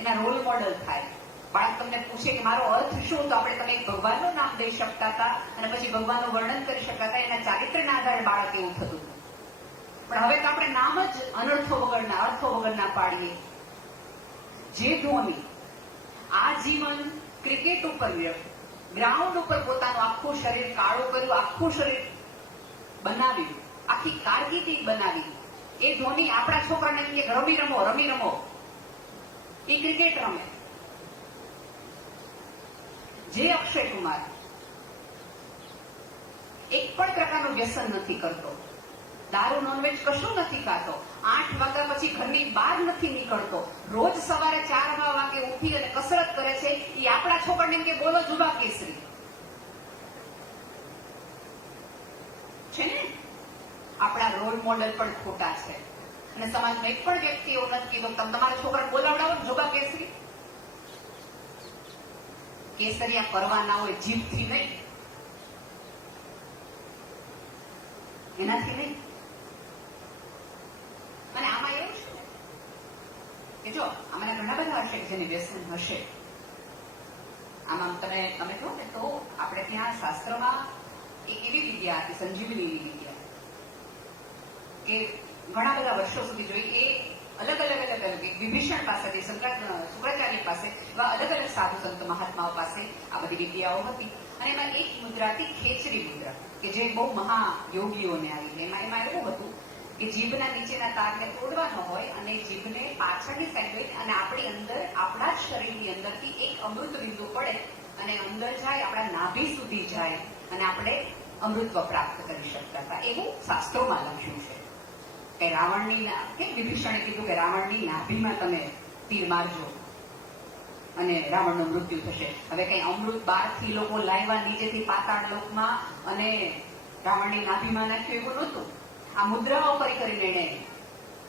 એના રોલ મોડેલ થાય. બાળક તમને પૂછે કે મારો અર્થ શું, તો આપણે તમે ભગવાનનું નામ દઈ શકતા હતા અને પછી ભગવાનનું વર્ણન કરી શકતા હતા. એના ચારિત્રના આધારે બાળક એવું થતું હતું. પણ હવે તો આપણે નામ જ અનર્થો વગરના પાડીએ. જે ધોની આજીવન ક્રિકેટ ઉપર ગ્રાઉન્ડ ઉપર પોતાનું આખું શરીર કાળું કર્યું, આખું શરીર બનાવ્યું, આખી કારકિર્દી બનાવી, એ ધોની આપણા છોકરાને એમ કે રમી રમો, એ ક્રિકેટ રમે. જે અક્ષય કુમાર એક પણ પ્રકારનું વ્યસન નથી કરતો, દારૂ નોનવેજ કશું નથી ખાતો, 8 વાગ્યા પછી ઘરની બહાર નથી નીકળતો, રોજ સવારે 4 વાગે ઉઠી અને કસરત કરે છે, એ આપણા છોકરાને એમ કે બોલો જુબા કેસરી છે ને. આપણા રોલ મોડેલ પણ ખોટા છે. અને સમાજમાં એક પણ વ્યક્તિ એવું નથી કીધું તમે તમારા છોકરાને બોલાવડાવો જુબા કેસરી. કેસરિયા કરવાના હોય જીભથી નહીં, એનાથી નહીં. અને આમાં એવું છે કે જો આમાં ઘણા બધા હશે જેને વ્યસન હશે. આમાં તમે કહો ને તો આપણે ત્યાં શાસ્ત્રમાં એક એવી વિદ્યા હતી, સંજીવનીની વિદ્યા, કે ઘણા બધા વર્ષો સુધી જોઈ. એ અલગ વિભીષણ પાસેથી શુક્રાચાર્ય પાસે, એવા અલગ સાધુ સંતો મહાત્માઓ પાસે આ બધી વિદ્યાઓ હતી. અને એમાં એક મુદ્રા હતી ખેચરી મુદ્રા, કે જે બહુ મહાયોગીઓને આવી છે. એમાં એવું હતું કે જીભના નીચેના તારને તોડવાનો હોય અને જીભને પાછળની સાઈડ હોય અને આપણી અંદર, આપણા જ શરીરની અંદરથી એક અમૃત બિંદુ પડે અને અંદર જાય, આપણા નાભી સુધી જાય અને આપણે અમૃતત્વ પ્રાપ્ત કરી શકતા હતા. એવું શાસ્ત્રોમાં લખ્યું છે કે રાવણની કે વિભીષણે કીધું કે રાવણની નાભીમાં તમે તીર મારજો અને રાવણનું મૃત્યુ થશે. હવે કઈ અમૃત બહારથી લોકો લાવ્યા નીચેથી પાતાળ લોકમાં અને રાવણની નાભીમાં નાખ્યું એવું નહોતું. આ મુદ્રાઓ કરીને એને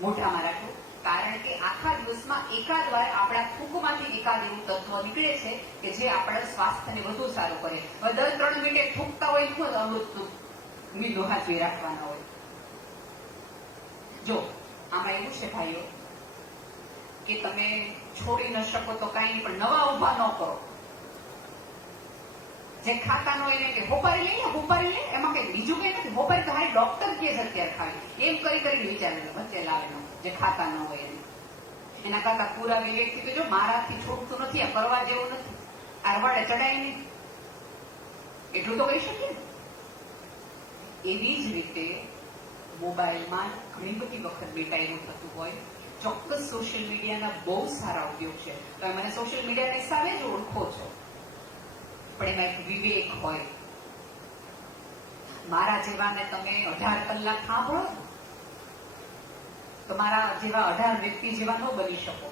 મોઢામાં રાખ્યું. કારણ કે આખા દિવસમાં એકાદ વાર આપણા થૂંકમાંથી એકાદ એવું તત્વ નીકળે છે કે જે આપણા સ્વાસ્થ્યને વધુ સારું કરે. હવે દર 3 મિનિટે થૂંકતા હોય તો અમૃતનું મીંડું હાથવી રાખવાના હોય. જો આમાં એવું છે ભાઈઓ કે તમે છોડી ન શકો તો કાંઈ નહીં, પણ નવા ઉભા ન કરો. જે ખાતા ન હોય એને કે હોપારી લઈએ, એમાં કઈ બીજું કઈ નથી. હોપારી તો હારી ડોક્ટર કે છે અત્યારે ખાવી, એમ કરીને વિચારેલો વચ્ચે લાવેલો જે ખાતા ન હોય એને. એના કરતા પૂરા વિવેકથી કે જો મારાથી છૂટતું નથી, આ કરવા જેવું નથી, આરવાડે ચડાય નહીં, એટલું તો કહી શકીએ. એવી જ રીતે મોબાઈલમાં ઘણી બધી વખત બેટા એવું થતું હોય. ચોક્કસ સોશિયલ મીડિયાના બહુ સારા ઉપયોગ છે. તમે મને સોશિયલ મીડિયાના હિસાબે જ ઓળખો છો, પણ એમાં એક વિવેક હોય. મારા જેવાને તમે 18 કલાક સાંભળો તો મારા જેવા 18 વ્યક્તિ જેવા ન બની શકો,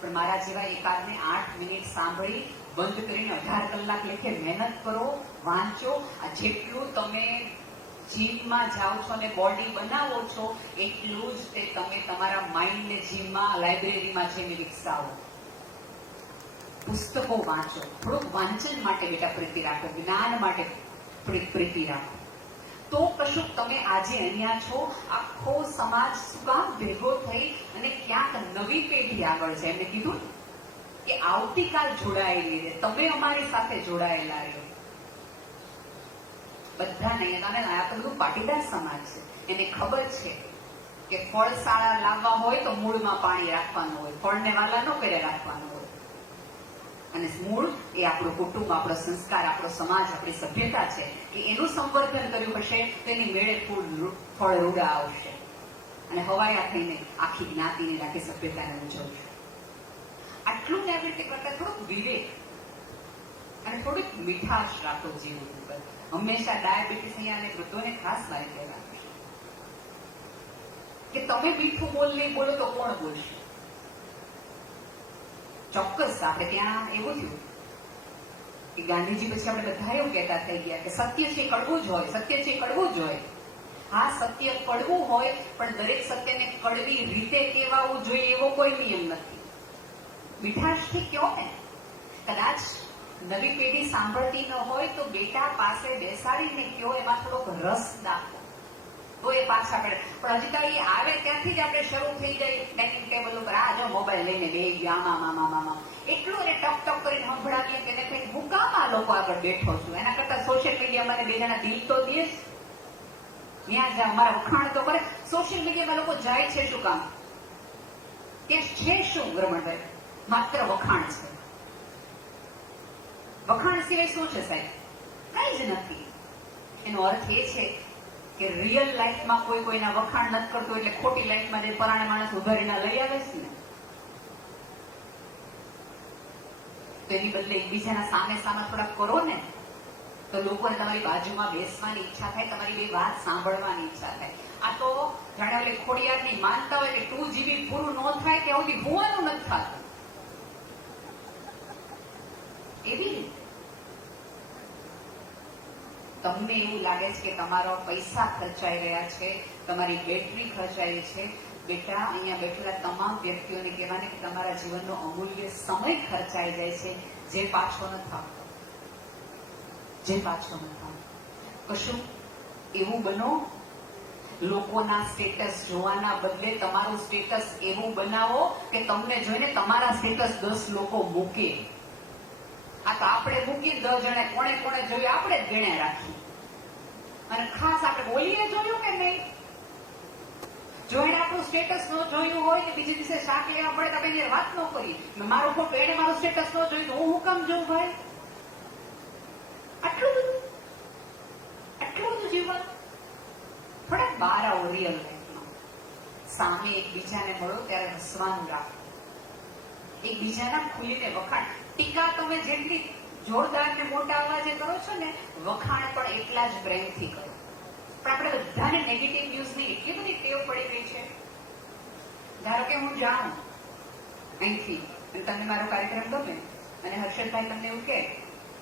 પણ મારા જેવા એકાદને 8 મિનિટ સાંભળી બંધ કરીને 18 કલાક લેખે મહેનત કરો, વાંચો. આ જેટલું તમે જીમમાં જાઓ છો અને બોડી બનાવો છો એટલું જ તે તમે તમારા માઇન્ડને જીમમાં, લાઇબ્રેરીમાં જઈને વિકસાવો. પુસ્તકો વાંચો, થોડુંક વાંચન માટે બેટા પ્રીતિ રાખો, જ્ઞાન માટે થોડીક પ્રીતિ રાખો. તો કશુંક તમે આજે અહીંયા છો. આખો સમાજ શું કામ ભેગો થઈ અને ક્યાંક નવી પેઢી આગળ છે. એમને કીધું કે આવતીકાલ જોડાયેલી રહે, તમે અમારી સાથે જોડાયેલા રહ્યો. બધા નહીં, અને આ તો બધું પાટીદાર સમાજ છે. એને ખબર છે કે ફળ સારા લાવવા હોય તો મૂળમાં પાણી રાખવાનું હોય, ફળને વાલા ન કરે રાખવાનું હોય. અને મૂળ એ આપણું કુટુંબ, આપણો સંસ્કાર, આપણો સમાજ, આપણી સભ્યતા છે કે એનું સંવર્ધન કર્યું હશે તેની મેળે ફળ રૂડા આવશે. અને હવાયા થઈને આખી જ્ઞાતિને, આખી સભ્યતાને ઉજવશે. આટલું ને આવી રીતે કરતા થોડુંક વિવેક અને થોડીક મીઠાશ રાખો જીવન ઉપર. હંમેશા ડાયાબિટીસ અહીંયા અને વૃદ્ધોને ખાસ મારે કહેવાનું છે કે તમે મીઠું બોલો તો કોણ બોલશે? ચોક્કસ આપણે ત્યાં એવું થયું કે ગાંધીજી પછી આપણે બધા એવું કહેતા થઈ ગયા કે સત્ય છે કડવું જ હોય, સત્ય છે કડવું જ હોય. હા, સત્ય કડવું હોય, પણ દરેક સત્યને કડવી રીતે કહેવાવું જોઈએ એવો કોઈ નિયમ નથી. મીઠાશથી કયો ને. કદાચ નવી પેઢી સાંભળતી ન હોય તો બેટા પાસે બેસાડીને કયો, એમાં થોડોક રસ દાખવો તો એ પાછા પડે. પણ હજી તો એ આવે ત્યાંથી જ આપણે શરૂ થઈ જાય ડાઇનિંગ ટેબલ ઉપર, આ જો મોબાઈલ લઈને બે ગયા મામા એટલું અને ટક ટક કરીને સંભળાવીએ કે એને કઈ હું કામ આ લોકો આગળ બેઠો છું. એના કરતા સોશિયલ મીડિયામાં બે જણા દિલ તો દે, ત્યાં જાય અમારા વખાણ તો કરે. સોશિયલ મીડિયામાં લોકો જાય છે શું કામ? કે છે શું ગ્રમણભાઈ? માત્ર વખાણ છે. વખાણ સિવાય શું છે સાહેબ? કઈ જ નથી. એનો અર્થ એ છે કે રિયલ લાઈફમાં કોઈ કોઈના વખાણ નથી કરતું, એટલે ખોટી લાઈફમાં જે પરાણે માણસ ઉધારીના લઈ આવે છે ને, તો એની બદલે એકબીજાના સામે થોડાક કરો ને, તો લોકોને તમારી બાજુમાં બેસવાની ઈચ્છા થાય, તમારી બે વાત સાંભળવાની ઈચ્છા થાય. આ તો જાણે ઓલી ખોડિયારની માનતા હોય કે 2 GB પૂરું ન થાય ત્યાં સુધી હોવાનું નથી થતું. એવી રીતે તમને એવું લાગે છે કે તમારો પૈસા ખર્ચાઈ રહ્યા છે, તમારી બેટરી ખર્ચાઈ છે. બેટા, અહીંયા બેઠેલા તમામ વ્યક્તિઓને કહેવાને કે તમારા જીવનનો અમૂલ્ય સમય ખર્ચાઈ જાય છે, જે પાછો નથી આવતો. કશું એવું બનો, લોકોના સ્ટેટસ જોવાના બદલે તમારું સ્ટેટસ એવું બનાવો કે તમને જોઈને તમારા સ્ટેટસ 10 લોકો મૂકે. આ તો આપણે મૂકી 10 જણે કોણે જોયું આપણે જ ગણ્યા રાખી. અને ખાસ આપણે બોલીએ જોયું કે નહીં, જોઈને આપણું સ્ટેટસ ન જોયું હોય ને બીજે દિવસે શાક લેવા પડે તો આપણે વાત ન કરી, મારો ફોટો એને મારું સ્ટેટસ ન જોયું તો હું કામ જોઉં ભાઈ? આટલું બધું જીવન. થોડાક બહાર આવો રિયલ લાઈફમાં. સામે એકબીજાને મળો ત્યારે હસવાનું રાખો, એકબીજાના ખુલીને વખાણ. ટીકા તમે જેટલી જોરદાર ને મોટા અવાજે કરો છો ને, વખાણ પણ એટલા જ પ્રેમથી કરો. પણ આપણે બધાને નેગેટિવ ન્યૂઝની એટલી બધી ટેવ પડી ગઈ છે. ધારો કે હું જાઉં અહીંથી અને તમને મારો કાર્યક્રમ ગમે અને હર્ષદભાઈ તમને એવું કહે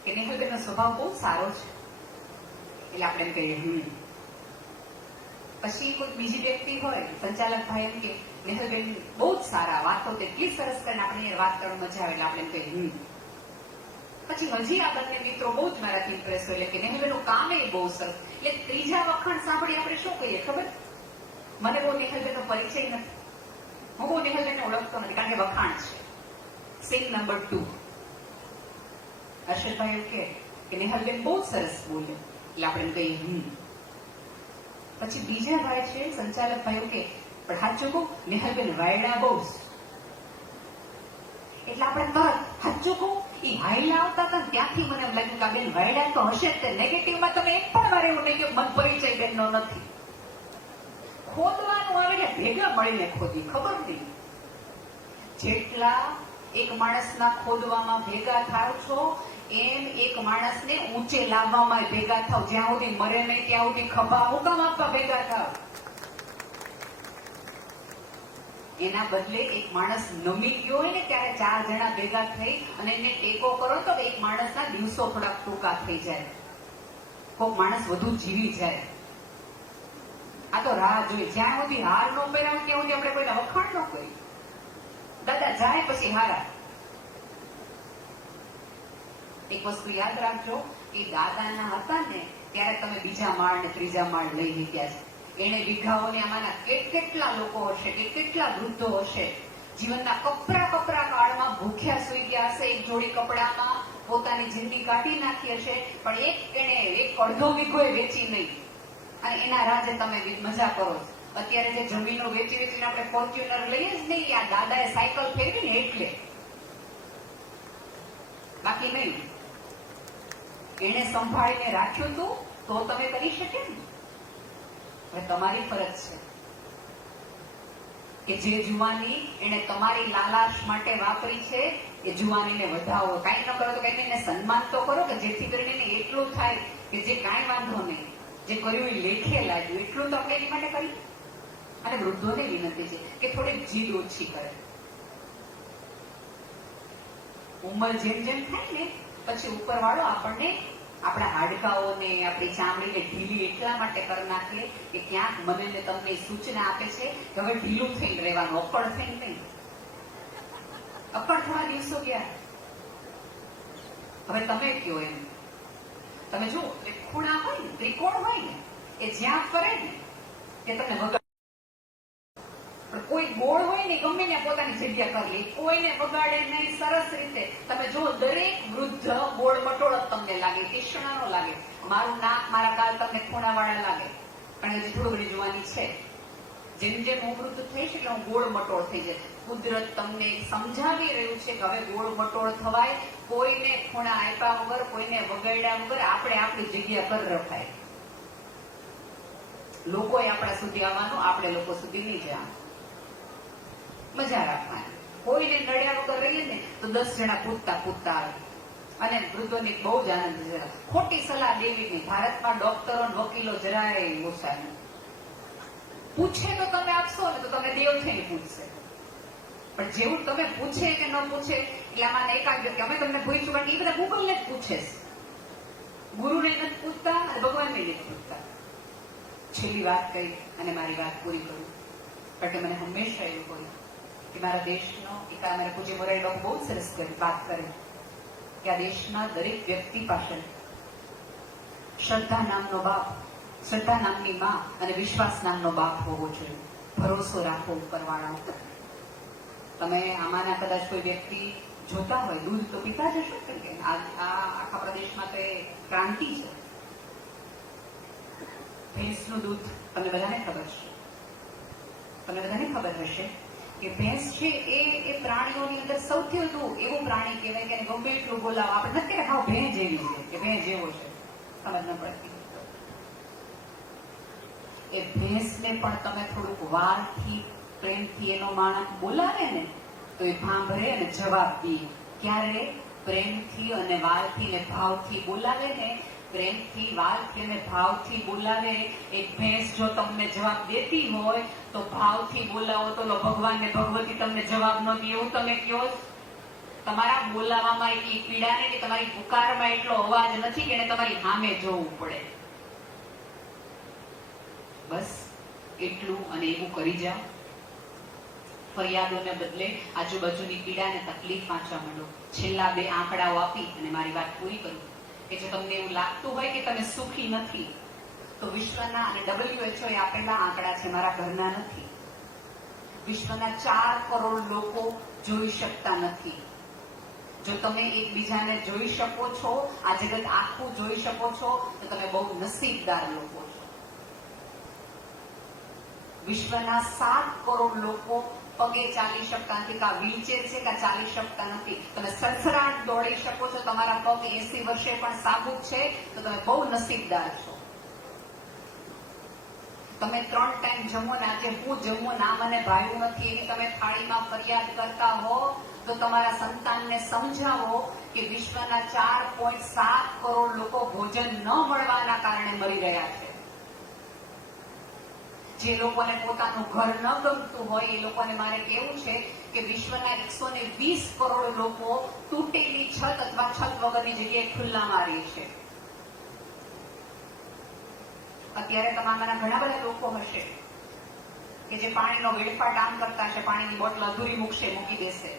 કે નેહલબેનનો સ્વભાવ બહુ સારો છે, એટલે આપણે એમ કહીએ પછી કોઈ બીજી વ્યક્તિ હોય, સંચાલક ભાઈ એમ કે નેહલબેન બહુ જ સારા, વાતો એટલી સરસ કરીને આપણે વાત કરવાની મજા આવે, એટલે આપણે એમ કહીએ પછી હજી આ બંને મિત્રો બહુ જ મારાથી ઇમ્પ્રેસ હોય, એટલે કે નેહલબેનનું કામ એ બહુ સરસ. એટલે ત્રીજા વખાણ સાંભળી આપણે શું કહીએ ખબર? મને બહુ નેહલબેનનો પરિચય નથી, હું બહુ નેહલબેનને ઓળખતો નથી, કારણ કે વખાણ છે. સીન નંબર 2, હર્ષદભાઈ એવું કે નેહલબેન બહુ જ સરસ બોલે, એટલે આપણે કહીએ પછી બીજા ભાઈ છે સંચાલક ભાઈ કે પણ સાચું કહું નેહલબેન વાયડા બહુ, એટલે આપણે તરત સાચું કહું એ હાઈલા આવતા હતા ત્યાંથી મને એમ લાગ્યું કે આ બેન વાયડા તો હશે જ. નેગેટિવમાં તમે એક પણ વાર એવું નહીં કે મન પરિચય બેનનો નથી. ખોદવાનું આવે એટલે ભેગા મળીને ખોદી, ખબર નહીં જેટલા એક માણસના ખોદવામાં ભેગા થાવ છો એમ એક માણસને ઊંચે લાવવામાં ભેગા થાવ. જ્યાં સુધી મરે નહીં ત્યાં સુધી ખભા હુકામ આપવા ભેગા થાવ. એના બદલે એક માણસ નમી ગયો હોય ને ત્યારે 4 જણા ભેગા થઈ અને એને ટેકો કરો તો એક માણસના દિવસો થોડાક ટૂંકા થઈ જાય, કોઈક માણસ વધુ જીવી જાય. આ તો રાહ જોઈએ, જ્યાં સુધી હાર ન પહેરાવે ત્યાં સુધી આપણે કોઈના વખાણ ન કરી. દાદા જાય પછી હારા. એક વસ્તુ યાદ રાખજો કે દાદાના હતા ને ત્યારે તમે બીજા માળ ને ત્રીજા માળ લઈ લીધા છે. એને વિઘાઓને આમાંના કેટલા લોકો હશે, કેટલા વૃદ્ધો હશે, જીવનના કપરા કાળમાં ભૂખ્યા સુઈ ગયા હશે, એક જોડી કપડામાં પોતાની જિંદગી કાઢી નાખી હશે, પણ એક અડધો વીઘો વેચી નહીં અને એના રાજે તમે મજા કરો. અત્યારે જે જમીનો વેચીને આપણે ફોર્ચ્યુનર લઈએ જ નહીં, આ દાદાએ સાયકલ ફેરવી ને એટલે, બાકી નહીં. એને સંભાળીને રાખ્યું તું તો તમે કરી શકે ને. હવે તમારી ફરજ છે કે જે જુવાની એને તમારી લાલાશ માટે વાપરી છે એ જુવાનીને વધાવો. કાંઈ ન કરો તો કઈ એને સન્માન તો કરો કે જેથી કરીને એને એટલું થાય કે જે કાંઈ વાંધો નહીં, જે કર્યું એ લેખે લાગ્યું, એટલું તો આપણે એની માટે કરીએ. અને વૃદ્ધોને વિનંતી છે કે થોડીક જીદ ઓછી કરે. ઉંમર જેમ જેમ થાય ને પછી ઉપરવાળો આપણને આપણા હાડકાઓને આપણી ચામડીને ઢીલી એટલા માટે કરી નાખે કે ક્યાંક મને ને તમને સૂચના આપે છે કે હવે ઢીલું થઈને રહેવાનું, અક્કડ થઈને નહીં. અક્કડ થવા દિવસો ગયા. હવે તમે કયો એમ, તમે જુઓ ખૂણા હોય ને, ત્રિકોણ હોય ને, એ જ્યાં ફરે ને એ તમને વગાડે. પણ કોઈ ગોળ હોય ને ગમે ને પોતાની જગ્યા કરી લે, કોઈને વગાડે નહીં. સરસ રીતે તમે જુઓ દરેક વૃદ્ધ ગોળ મટોળ જ તમને લાગે, તીક્ષ્ણ લાગે. મારું નાક, મારા ગાલ તમને ખૂણાવાળા લાગે, પણ હજી થોડું ઘણી જોવાની છે. જેમ જેમ હું વૃદ્ધ થઈશ એટલે હું ગોળ મટોળ થઈ જાય. કુદરત તમને સમજાવી રહ્યું છે કે હવે ગોળ મટોળ થવાય, કોઈને ખૂણા આપ્યા વગર, કોઈને વગાડ્યા વગર આપણે આપણી જગ્યા પર રખાય. લોકોએ આપણા સુધી આવવાનું, આપણે લોકો સુધી નહીં જવાનું. મજા રાખવાની. કોઈને નડ્યા વગર રહીએ ને તો 10 જણા પૂછતા આવે. અને વૃદ્ધોને બહુ જ આનંદ છે. ખોટી સલાહ દેવી નહીં. ભારતમાં ડોક્ટરો વકીલો જરાય ઓછા નહીં. પૂછે તો તમે આપશો ને તો તમે દેવ થઈને પૂછશે, પણ જેવું તમે પૂછે કે ન પૂછે એટલે આમાં એકાદ વ્યક્તિ અમે તમને પૂછ્યું, કારણ કે એ બધા ગૂગલને જ પૂછે છે. ગુરુને નથી પૂછતા અને ભગવાનને નથી પૂછતા. છેલ્લી વાત કહી અને મારી વાત પૂરી કરું, કારણ કે મને હંમેશા એવું કહ્યું કે મારા દેશનો એક મારા પૂજ્ય મોરારી બાપુ બહુ સરસ વાત કરે કે આ દેશના દરેક વ્યક્તિ પાસે શ્રદ્ધા નામનો બાપ, શ્રદ્ધા નામની માં અને વિશ્વાસ નામનો બાપ હોવો જોઈએ. ભરોસો રાખવો ઉપરવાળા ઉપર. તમે આમાંના કદાચ કોઈ વ્યક્તિ જોતા હોય, દૂધ તો પીતા જશો કે આ આખા પ્રદેશમાં તો એ ક્રાંતિ છે. ભેંસનું દૂધ તમને બધાને ખબર છે, તમને બધાને ખબર હશે કે ભેંસ છે એ પ્રાણીઓની અંદર સૌથી વધુ એવું પ્રાણી કહેવાય કે ગમે એટલું બોલાવો આપણે નથી કહેતા હા ભેંસ જેવી છે કે ભેંસ જેવો છે, સમજ ન પડતી. એ ભેંસને પણ તમે થોડુંક વારથી પ્રેમથી એનો માણસ બોલાવે ને તો એ ભાંભરે અને જવાબ દે. ક્યારે? પ્રેમથી અને વાલથી ને ભાવથી બોલાવે ને, પ્રેમથી વાલથી અને ભાવથી બોલાવે. એક ભેંસ જો તમને જવાબ દેતી હોય તો ભાવથી બોલાવો તો ભગવાન ને ભગવતી તમને જવાબ ન દે એવું તમે કહો છો. તમારા બોલાવામાં એટલી પીડા ને કે તમારી પુકારમાં એટલો અવાજ નથી કે એને તમારી સામે જોવું પડે. બસ એટલું અને એવું કરી જાઓ. ફરિયાદોને બદલે આજુબાજુની પીડાને તકલીફ વાંચવા માંડો. છેલ્લા 2 આંકડાઓ આપી અને મારી વાત પૂરી કરું કે જો તમને એવું લાગતું હોય કે તમે સુખી નથી તો વિશ્વના અને WHO એ આપેલા આંકડા છે, મારા ઘરના નથી. વિશ્વના 4 કરોડ લોકો જોઈ શકતા નથી. જો તમે એકબીજાને જોઈ શકો છો, આ જગત આખું જોઈ શકો છો તો તમે બહુ નસીબદાર લોકો છો. વિશ્વના 7 કરોડ લોકો પગે ચાલી શકતા નથી, કા વ્હીલચેર છે કા ચાલી શકતા નથી. તમે સડસડાટ દોડી શકો છો, તમારા પગ 80 વર્ષે પણ સાબુત છે તો તમે બહુ નસીબદાર છો. તમે 3 ટાઈમ જમો ને આજે હું જમવું ના મને ભાવ્યું નથી એની તમે થાળીમાં ફરિયાદ કરતા હો તો તમારા સંતાનને સમજાવો કે વિશ્વના 4.7 કરોડ લોકો ભોજન ન મળવાના કારણે મરી રહ્યા છે. જે લોકોને પોતાનું ઘર ન ગમતું હોય એ લોકોને મારે કહેવું છે કે વિશ્વના 120 કરોડ લોકો તૂટેલી છત અથવા છત વગરની જગ્યાએ ખુલ્લામાં રહે છે. અત્યારે તમારાના ઘણા બધા લોકો હશે કે જે પાણીનો વેડફાટ આમ કરતા હશે, પાણીની બોટલ અધૂરી મૂકી દેશે.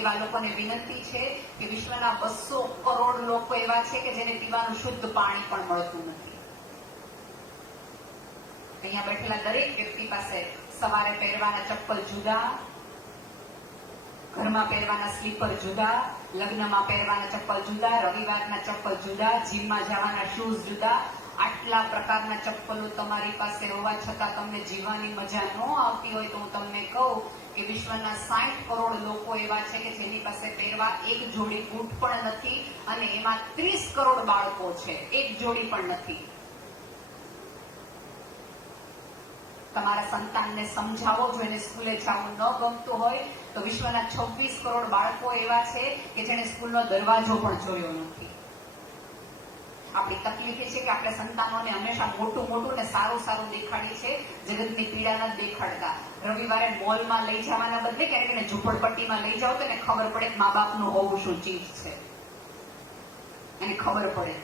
એવા લોકોને વિનંતી છે કે વિશ્વના 200 કરોડ લોકો એવા છે કે જેને પીવાનું શુદ્ધ પાણી પણ મળતું નથી. અહીંયા બેઠેલા દરેક વ્યક્તિ પાસે સવારે પહેરવાના ચપ્પલ જુદા, ઘરમાં પહેરવાના સ્લીપર જુદા, લગ્નમાં પહેરવાના ચપ્પલ જુદા, રવિવારના ચપ્પલ જુદા, જીમમાં જવાના શૂઝ જુદા. આટલા પ્રકારના ચપ્પલો તમારી પાસે હોવા છતાં તમને જીવવાની મજા ન આવતી હોય તો હું તમને કહું કે વિશ્વના 60 કરોડ લોકો એવા છે કે જેની પાસે પહેરવા એક જોડી બૂટ પણ નથી અને એમાં 30 કરોડ બાળકો છે, એક જોડી પણ નથી. તમારા સંતાનને સમજાવો, જો એને સ્કૂલે જવું ન ગમતું હોય તો વિશ્વના 26 કરોડ બાળકો એવા છે કે જેને સ્કૂલનો દરવાજો પણ જોયો નથી. આપણી તકલીફ એ છે કે આપણે સંતાનોને હંમેશા મોટું મોટું ને સારું સારું દેખાડીએ છે, જગતની પીડા નથી દેખાડતા. રવિવારે મોલમાં લઈ જવાના બદલે ક્યારેક એને ઝૂંપડપટ્ટીમાં લઈ જાઓ તો એને ખબર પડે કે મા બાપનું હોવું શું ચીજ છે, એને ખબર પડે.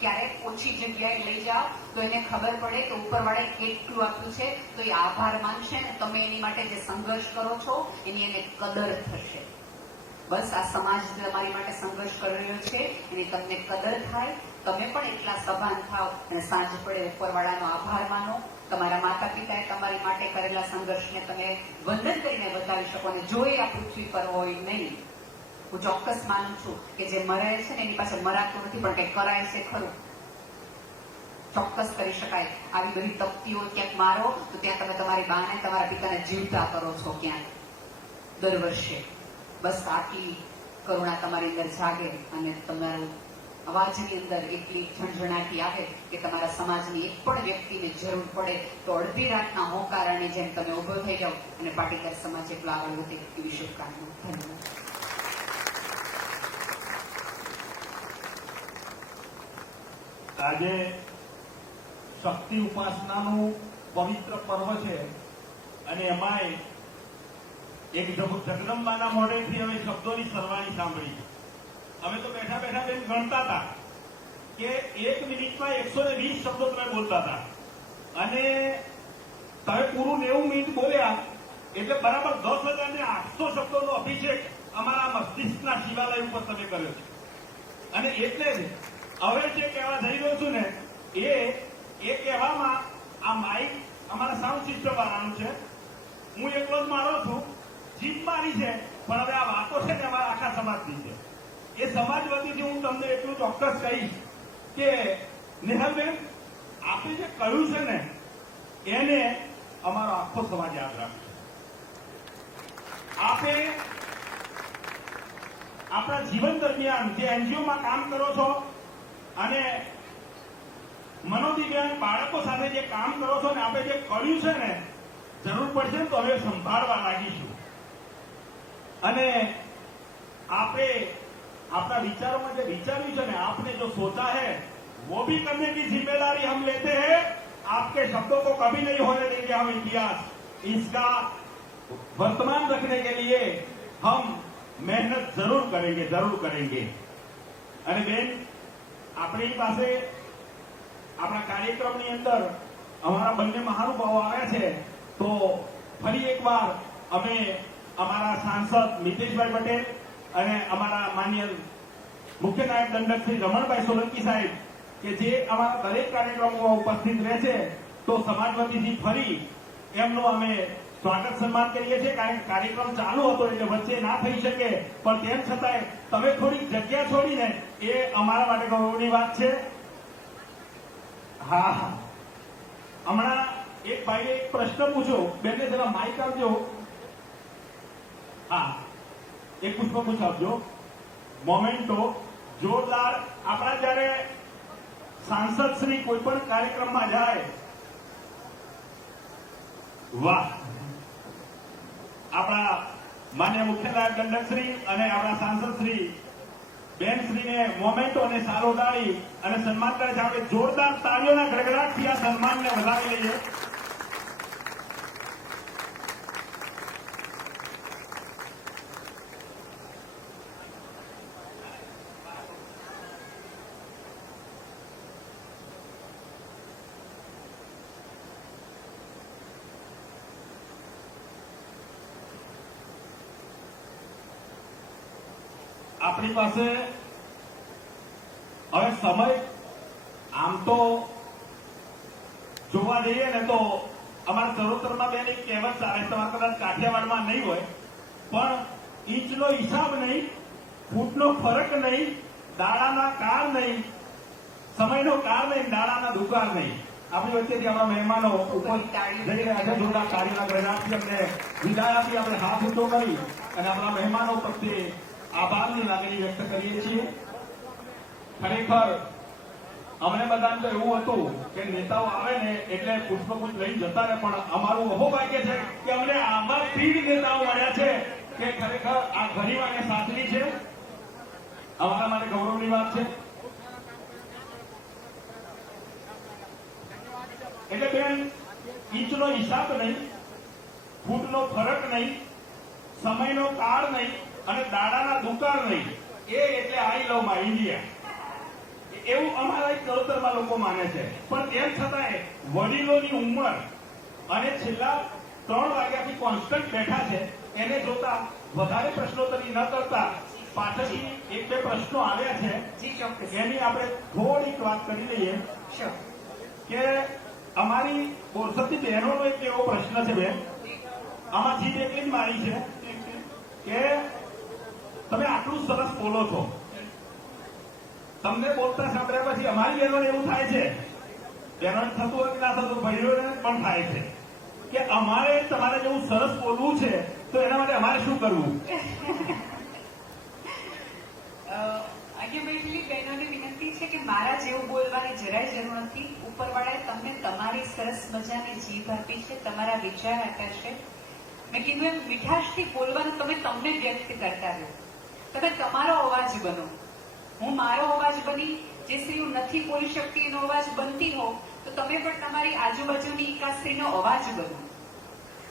ક્યારેક ઓછી જગ્યાએ લઈ જાઓ તો એને ખબર પડે કે ઉપરવાળાએ કેટલું આપ્યું છે તો એ આભાર માનશે ને તમે એની માટે જે સંઘર્ષ કરો છો એની એને કદર થશે. બસ આ સમાજ તમારી માટે સંઘર્ષ કરી રહ્યો છે એની તમને કદર થાય, તમે પણ એટલા સભાન થાવ અને સાંજ પડે ઉપરવાળાનો આભાર માનો. તમારા માતા પિતાએ તમારી માટે કરેલા સંઘર્ષને તમે વંદન કરીને બતાવી શકો. અને જો એ આ પૃથ્વી પર હોય નહીં, હું ચોક્કસ માનું છું કે જે મરે છે ને એની પાસે મરાતું નથી પણ કંઈ કરાય છે ખરું. ચોક્કસ કરી શકાય. આવી બધી તપતીઓ ક્યાંક મારો તો ત્યાં તમે તમારી બાને તમારા પિતાને જીવતા કરો છો ક્યાંક દર વર્ષે. બસ આટલી કરુણા તમારી અંદર જાગે અને તમારું અવાજની અંદર એટલી ઝણઝણાટી આવે કે તમારા સમાજની એક પણ વ્યક્તિને જરૂર પડે તો અડધી રાતના હોંકારાની જેમ તમે ઉભો થઈ જાઓ અને પાટીદાર સમાજ એટલો આગળ વધે એવી શુભકામના. ધન્યવાદ. આજે શક્તિ ઉપાસનાનું પવિત્ર પર્વ છે અને એમાંય એક જગદંબાના મોઢેથી અમે શબ્દોની સરવાણી સાંભળી. અમે તો બેઠા બેઠા બેન ગણતા હતા કે 1 મિનિટમાં 120 શબ્દો તમે બોલતા હતા અને તમે પૂરું 90 મિનિટ બોલ્યા એટલે બરાબર 10,800 શબ્દોનો અભિષેક અમારા મસ્તિષ્કના શિવાલય ઉપર તમે કર્યો છે. અને એટલે જ હવે જે કહેવા જઈ રહ્યો છું ને એ કહેવામાં આ માઇક અમારા સાઉન્ડ સિસ્ટમ વાળાનું છે, હું એકલો જ મારો છું, જીત મારી છે, પણ હવે આ વાતો છે ને અમારા આખા સમાજની છે. એ સમાજ વતીથી હું તમને એટલું ચોક્કસ કહીશ કે નેહલબેન આપે જે કહ્યું છે ને એને અમારો આખો સમાજ યાદ રાખશે. આપે આપણા જીવન દરમિયાન જે એનજીઓમાં કામ કરો છો અને મનોદિવ્યાંગ બાળકો સાથે જે કામ કરો છો ને આપણે જે કર્યું છે ને જરૂર પડશે ને તો હવે સંભાળવા લાગીશું. અને आपने अपना विचारों में जो विचारी है ना, आपने जो सोचा है वो भी करने की जिम्मेदारी हम लेते हैं। आपके शब्दों को कभी नहीं होने देंगे हम इतिहास। इसका वर्तमान रखने के लिए हम मेहनत जरूर करेंगे, जरूर करेंगे। અને બેન, આપણી પાસે આપણા કાર્યક્રમની અંદર અમારા બંને મહાનુભાવો આવ્યા છે, તો ફરી એકવાર અમે અમારા સાંસદ મિતેશભાઈ પટેલ અને અમારા માન્ય મુખ્ય નાયબ દંડક શ્રી રમણભાઈ સોલંકી સાહેબ કે જે અમારા દરેક કાર્યક્રમોમાં ઉપસ્થિત રહે છે, તો સમાજ વતીથી ફરી એમનું અમે સ્વાગત સન્માન કરીએ છીએ। કારણ કે કાર્યક્રમ ચાલુ હતો એટલે વચ્ચે ના થઈ શકે, પણ તેમ છતાંય તમે થોડીક જગ્યા છોડીને એ અમારા માટે ગૌરવની વાત છે। હા, હમણાં એક ભાઈએ એક પ્રશ્ન પૂછ્યો, બેને જરા માઇક આપજો। હા, એક પુષ્પ પૂછાવજો। મોમેન્ટો જોરદાર। આપણા જયારે સાંસદ શ્રી કોઈ પણ કાર્યક્રમમાં જાય, વાહ, આપણા માન્ય મુખ્ય નાયબ દંડક શ્રી અને આપણા સાંસદ શ્રી બેન શ્રીને મોમેન્ટો અને સારો ઉડાડી અને સન્માન કરે છે। આપણે જોરદાર તાળીઓના ગડગડાટથી આ સન્માનને વધાવી લઈએ। આપણી પાસે હવે સમય આમ તો જોવા જઈએ ને તો અમારા ચરોતરમાં બેન એક કહેવત ચાલે, તમારે કદાચ કાઠિયાવાડમાં નહીં હોય, પણ ઇંચનો હિસાબ નહીં, ફૂટનો ફરક નહીં, દાડાના કાળ નહીં, સમયનો કાળ નહીં, દાડાના દુકાળ નહીં। આપણી વચ્ચેથી આપણા મહેમાનો જઈ રહ્યા છે। જોરદાર તાળીના ગણગડાટથી અમને વિદાય આપી, આપણે હાથ ઊંચો કરી અને આપણા મહેમાનો પ્રત્યે આભારની લાગણી વ્યક્ત કરીએ છીએ। ખરેખર અમને બધાને તો એવું હતું કે નેતાઓ આવે ને એટલે પુષ્પગુચ્છ લઈને જતા રહે, પણ અમારું અહોભાગ્ય છે કે અમને આવા 3 નેતાઓ મળ્યા છે કે ખરેખર આ ગરીબ અને સાચવી છે, અમારા માટે ગૌરવની વાત છે। એટલે બેન, ઇંચનો હિસાબ નહીં, ફૂટનો ફરક નહીં, સમયનો કાળ નહીં અને દાડાના દુકાળ નહીં, એ એટલે આઈ લવ માય ઇન્ડિયા, એવું અમારા એક ચરોતરમાં લોકો માને છે। પણ તેમ છતાંય વડીલોની ઉંમર અને છેલ્લા 3 વાગ્યાથી કોન્સ્ટન્ટ બેઠા છે, એને જોતા વધારે પ્રશ્નોત્તરી ન કરતા પાછળથી 1-2 પ્રશ્નો આવ્યા છે, એની આપણે થોડીક વાત કરી લઈએ કે અમારી બોરસદની બહેનોનો એક એવો પ્રશ્ન છે બેન, આમાં જીત એટલી જ મારી છે કે તમે આટલું સરસ બોલો છો, તમને બોલતા સાંભળ્યા પછી અમારી બહેનોને એવું થાય છે, બહેનોને થતું હોય કે ના થતું, ભાઈઓને પણ થાય છે કે અમારે તમારે જેવું સરસ બોલવું છે, તો એના માટે અમારે શું કરવું? અલ્ટિમેટલી બહેનોને વિનંતી છે કે મારા જેવું બોલવાની જરાય જરૂર નથી। ઉપરવાળાએ તમને તમારી સરસ મજાની જીભ આપી છે, તમારા વિચાર આપ્યા છે। મેં કીધું એમ મીઠાશથી બોલવાનું તમે તમને વ્યક્ત કરતા રહો, તમે તમારો અવાજ બનો। હું મારો અવાજ બની, જે સ્ત્રીઓ નથી બોલી શકતી એનો અવાજ બનતી હો, તો તમે પણ તમારી આજુબાજુની એકાદ સ્ત્રીનો અવાજ બનો।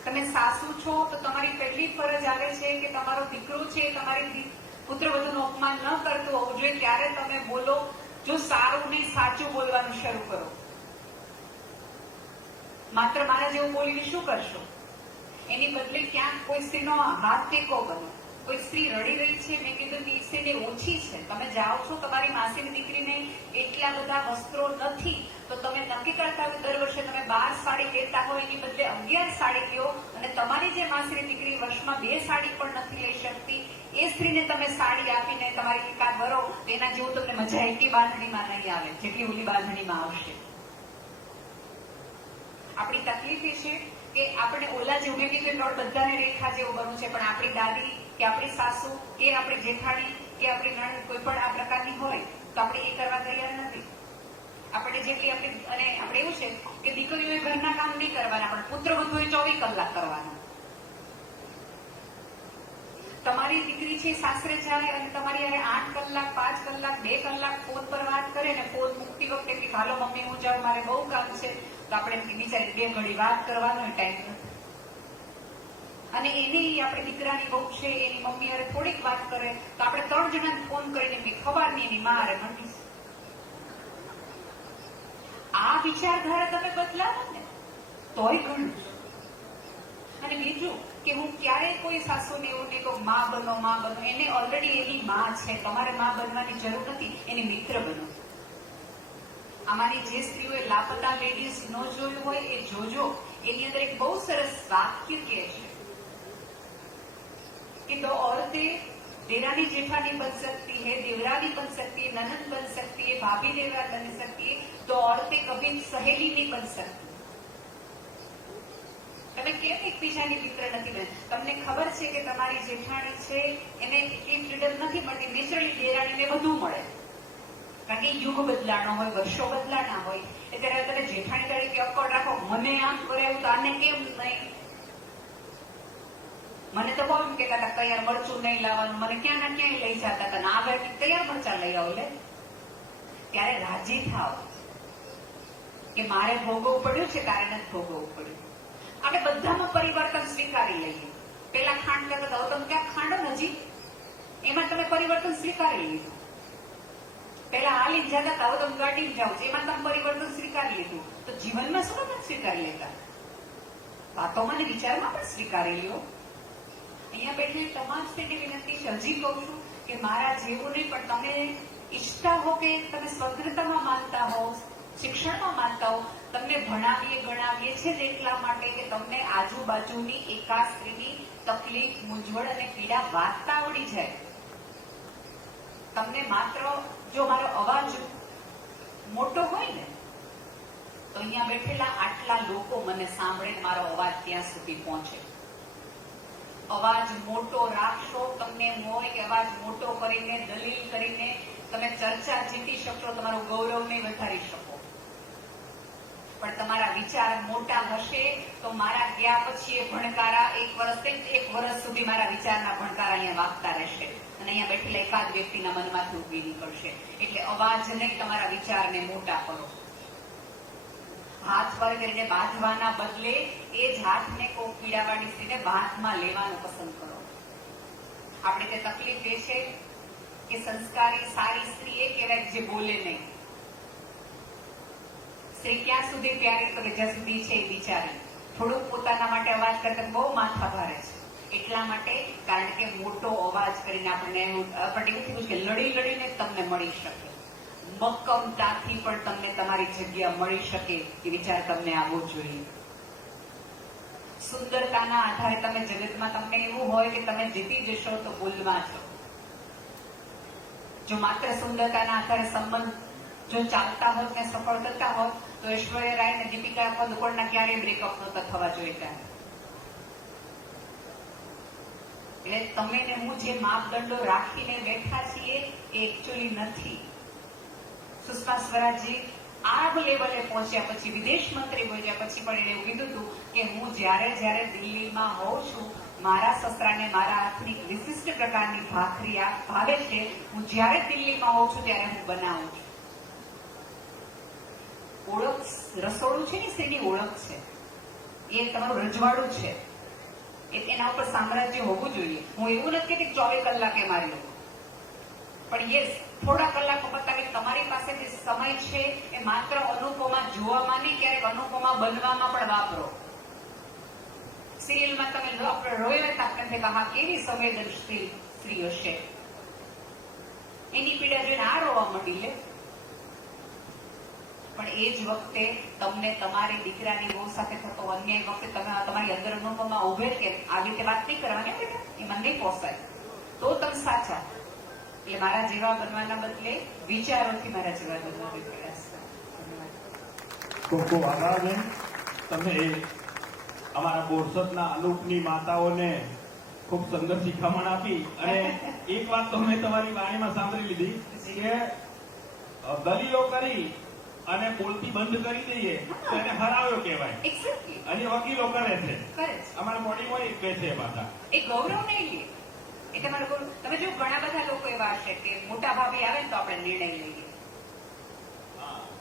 તમે સાસુ છો તો તમારી પહેલી ફરજ આવે છે કે તમારો દીકરો છે તમારી પુત્રવધુનું અપમાન ન કરતો હોવું જોઈએ, ત્યારે તમે બોલો। જો સારું નહીં સાચું બોલવાનું શરૂ કરો। માત્ર મારા જેવું બોલીને શું કરશો? એની બદલે ક્યાંક કોઈ સ્ત્રીનો હાથ ટેકો બનો। કોઈ સ્ત્રી રડી રહી છે, મેં કીધું કે સ્ત્રીને ઓછી છે, તમે જાઓ છો તમારી માસીની દીકરીને એટલા બધા વસ્ત્રો નથી, તો તમે નક્કી કરતા હોય દર વર્ષે તમે 12 સાડી લેતા હોય એની બદલે 11 સાડી લ્યો, અને તમારી જે માસીની દીકરી વર્ષમાં 2 સાડી પણ નથી લઈ શકતી, એ સ્ત્રીને તમે સાડી આપીને તમારી એકાદ વરો, એના જેવું તમને મજા એકી બાંધણીમાં નહીં આવે જેટલી ઓલી બાંધણીમાં આવશે। આપણી તકલીફ એ છે કે આપણે ઓલા જેવું, મેં કીધું બધાને રેખા જેવું બનવું છે, પણ આપણી દાદી કે આપણી સાસુ કે આપણી જેઠાણી કે આપણી નણંદ કોઈ પણ આ પ્રકારની હોય તો આપણે એ કરવા તૈયાર નથી। આપણે જેટલી આપણી, અને આપણે એવું છે કે દીકરીઓએ ઘરના કામ નહીં કરવાના, પણ પુત્રવધુએ 24 કલાક કરવાના। તમારી દીકરી છે સાસરે જાય અને તમારી હારે 8 કલાક 5 કલાક 2 કલાક ફોન પર વાત કરે ને ફોન મૂકતી વખતે કે હાલો મમ્મી હું જાઉં મારે બહુ કામ છે, તો આપણે બિચારી 2 ઘડી વાત કરવાનો ટાઈમ નથી. અને એની આપણી દીકરાની બહુ છે એની મમ્મી હારે થોડીક વાત કરે તો આપણે 3 જણાને ફોન કરીને કે ખબરની એની માં હારે મંડીશ. આ વિચારધારા તમે બદલાવો ને તોય ઘણું છે. અને બીજું કે હું ક્યારેય કોઈ સાસુને એવું નહીં કહું માં બનો, એને ઓલરેડી એની માં છે, તમારે માં બનવાની જરૂર નથી, એની મિત્ર બનો. આમાંની જે સ્ત્રીઓએ લાપતા લેડીઝ ન જોયું હોય એ જોજો. એની અંદર એક બહુ સરસ વાક્ય કહે છે कि दो औरतें देरानी जेठानी बन सकती है, देवरानी बन सकती है, ननद बन सकती है, भाभी देवरा बन सकती है, दो औरतें कभी सहेली नहीं बन सकती. તમે કેમ એકબીજાની મિત્ર નથી બને? તમને ખબર છે કે તમારી જેઠાણી છે એને એટલી ફ્રીડમ નથી મળતી, નેચરલી દેરાણીને વધુ મળે, કારણ કે યુગ બદલાનો હોય, વર્ષો બદલાના હોય. એટલે તમે જેઠાણી તરીકે અકડ રાખો, મને આમ કરે તો આને કેમ નહીં. મને તો બહુ એમ કહેતા હતા તૈયાર મરચું નહીં લાવવાનું, મને ક્યાં ના ક્યાંય લઈ જતા હતા, આ બેઠી તૈયાર મરચા લઈ આવો લે. ત્યારે રાજી થાવ કે મારે ભોગવવું પડ્યું છે, તારે નથી ભોગવવું પડ્યું. આપણે બધામાં પરિવર્તન સ્વીકારી લઈએ. પેલા ખાંડ કરતા હતા, તમે ક્યાંક ખાંડો નજી એમાં તમે પરિવર્તન સ્વીકારી લીધું. પેલા હાલી જતા હતા, હવે તમે ગાડી જાઓ છો, એમાં તમે પરિવર્તન સ્વીકારી લીધું. તો જીવનમાં શું તમે સ્વીકારી લેતા? વાતોમાં ને વિચારમાં પણ સ્વીકારી લ્યો. અહીંયા બેઠેલી તમામ સ્ત્રીની વિનંતી છે, હજી કહું છું કે મારા જેવું નહીં, પણ તમે ઈચ્છતા હો કે તમે સ્વતંત્રતામાં માનતા હો, શિક્ષણમાં માનતા હો, તમને ભણાવીએ ગણાવીએ છે જ એટલા માટે કે તમને આજુબાજુની એકાદ સ્ત્રીની તકલીફ, મૂંઝવણ અને પીડા વાંચતા આવડી જાય. તમને માત્ર જો મારો અવાજ મોટો હોય ને તો અહીંયા બેઠેલા આટલા લોકો મને સાંભળે, મારો અવાજ ત્યાં સુધી પહોંચે. અવાજ મોટો રાખશો, તમને એમ હોય કે અવાજ મોટો કરીને દલીલ કરીને તમે ચર્ચા જીતી શકશો, તમારું ગૌરવ નહીં વધારી શકો. પણ તમારા વિચાર મોટા હશે તો મારા ગયા પછી એ ભણકારા 1 વર્ષ સુધી મારા વિચારના ભણકારા અહીંયા વાગતા રહેશે અને અહીંયા બેઠેલા એકાદ વ્યક્તિના મનમાંથી ઉભી નીકળશે. એટલે અવાજ નહીં, તમારા વિચારને મોટા કરો. હાથ પર કરીને બાંધવાના બદલે એ જ હાથને કોઈ પીડાવાળી સ્ત્રીને બાંધમાં લેવાનું પસંદ કરો. આપણે તે તકલીફ એ છે કે સંસ્કારી સારી સ્ત્રી એ કહેવાય જે બોલે નહીં. સ્ત્રી ક્યાં સુધી પ્યારી તો કે જ્યાં સુધી છે એ બિચારી થોડુંક પોતાના માટે અવાજ કરતા બહુ માથા ભારે છે. એટલા માટે કારણ કે મોટો અવાજ કરીને આપણને એવું થયું કે લડી લડીને તમને મળી શકે, મક્કમતાથી પણ તમને તમારી જગ્યા મળી શકે એ વિચાર તમને આવવો જોઈએ. સુંદરતાના આધારે તમે જગતમાં તમને એવું હોય કે તમે જીતી જશો તો ભૂલમાં છો. જો માત્ર સુંદરતાના આધારે સંબંધ જો ચાલતા હોત ને સફળ થતા હોત તો ઐશ્વર્યા રાય અને દીપિકા પદુકોણના ક્યારેય બ્રેકઅપ નહોતા થવા જોઈએ. એટલે તમે ને હું જે માપદંડો રાખીને બેઠા છીએ એ એકચ્યુઅલી નથી. સુષ્મા સ્વરાજજી આ લેવલે પહોંચ્યા પછી, વિદેશ મંત્રી બન્યા પછી પણ એને એવું કીધું હતું કે હું જ્યારે દિલ્હીમાં હોઉં છું, મારા સસરાને મારા હાથની વિશિષ્ટ પ્રકારની ભાખરી ભાવે છે, હું જ્યારે દિલ્હીમાં હોઉં છું ત્યારે હું બનાવું છું. ઓળખ, રસોડું છે ને સ્ત્રીની ઓળખ છે, એ તમારું રજવાડું છે, એના ઉપર સામ્રાજ્ય હોવું જોઈએ. હું એવું નથી કહેતી 24 કલાકે મારી લો, પણ યસ થોડા કલાકો પતાવી તમારી પાસે જે સમય છે એ માત્ર અનુપમા જોવામાં નહીં, ક્યારેક અનુપમા બનવામાં પણ વાપરો. સિરિયલમાં તમે રોયો આપણે હા કેવી સંવેદનશીલ સ્ત્રી હશે, એની પીડા જોઈને આ રોવા માંડી લે. પણ એ જ વખતે તમને તમારી દીકરાની બહુ સાથે થતો અન્યાય વખતે તમે તમારી અંદર અનુભવમાં ઉભે કે આવી રીતે વાત નહીં કરવાની, બેટા એ મને નહીં પોસાય, તો તમે સાચા. એટલે મારા જેવા બનવાના બદલે વિચારોથી મારા જેવા બનવાનો પ્રયાસ કરો. ખૂબ ખૂબ આભાર બેન. તમે અમારા બોરસદના અનુપની માતાઓને ખૂબ સુંદર શિખામણ આપી. અને એક વાત તો મેં તમારી વાણીમાં સાંભળી લીધી કે દલીલો કરી અને બોલતી બંધ કરી દઈએ તો એને હરાવ્યો કહેવાય. અને વકીલો કરે છે, અમારા બોડીમાં એક બે છે પાછા. એ ગૌરવ નહીં લે, એ તમારે બોલો. તમે જો ઘણા બધા લોકો એવા હશે કે મોટા ભાભી આવે ને તો આપણે નિર્ણય લઈએ,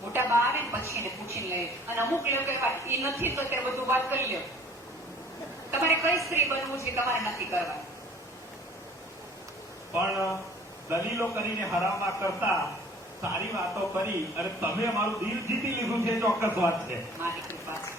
મોટા બા આવે ને પછી એને પૂછીને લઈએ, અને અમુક લોકો એવા એ નથી તો તે બધું વાત કરી લ્યો. તમારે કઈ સ્ત્રી બનવું છે તમારે નક્કી કરવાનું. પણ દલીલો કરીને હરામા કરતા સારી વાતો કરી અને તમે અમારું દિલ જીતી લીધું છે, ચોક્કસ વાત છે. મારી કૃપા છે.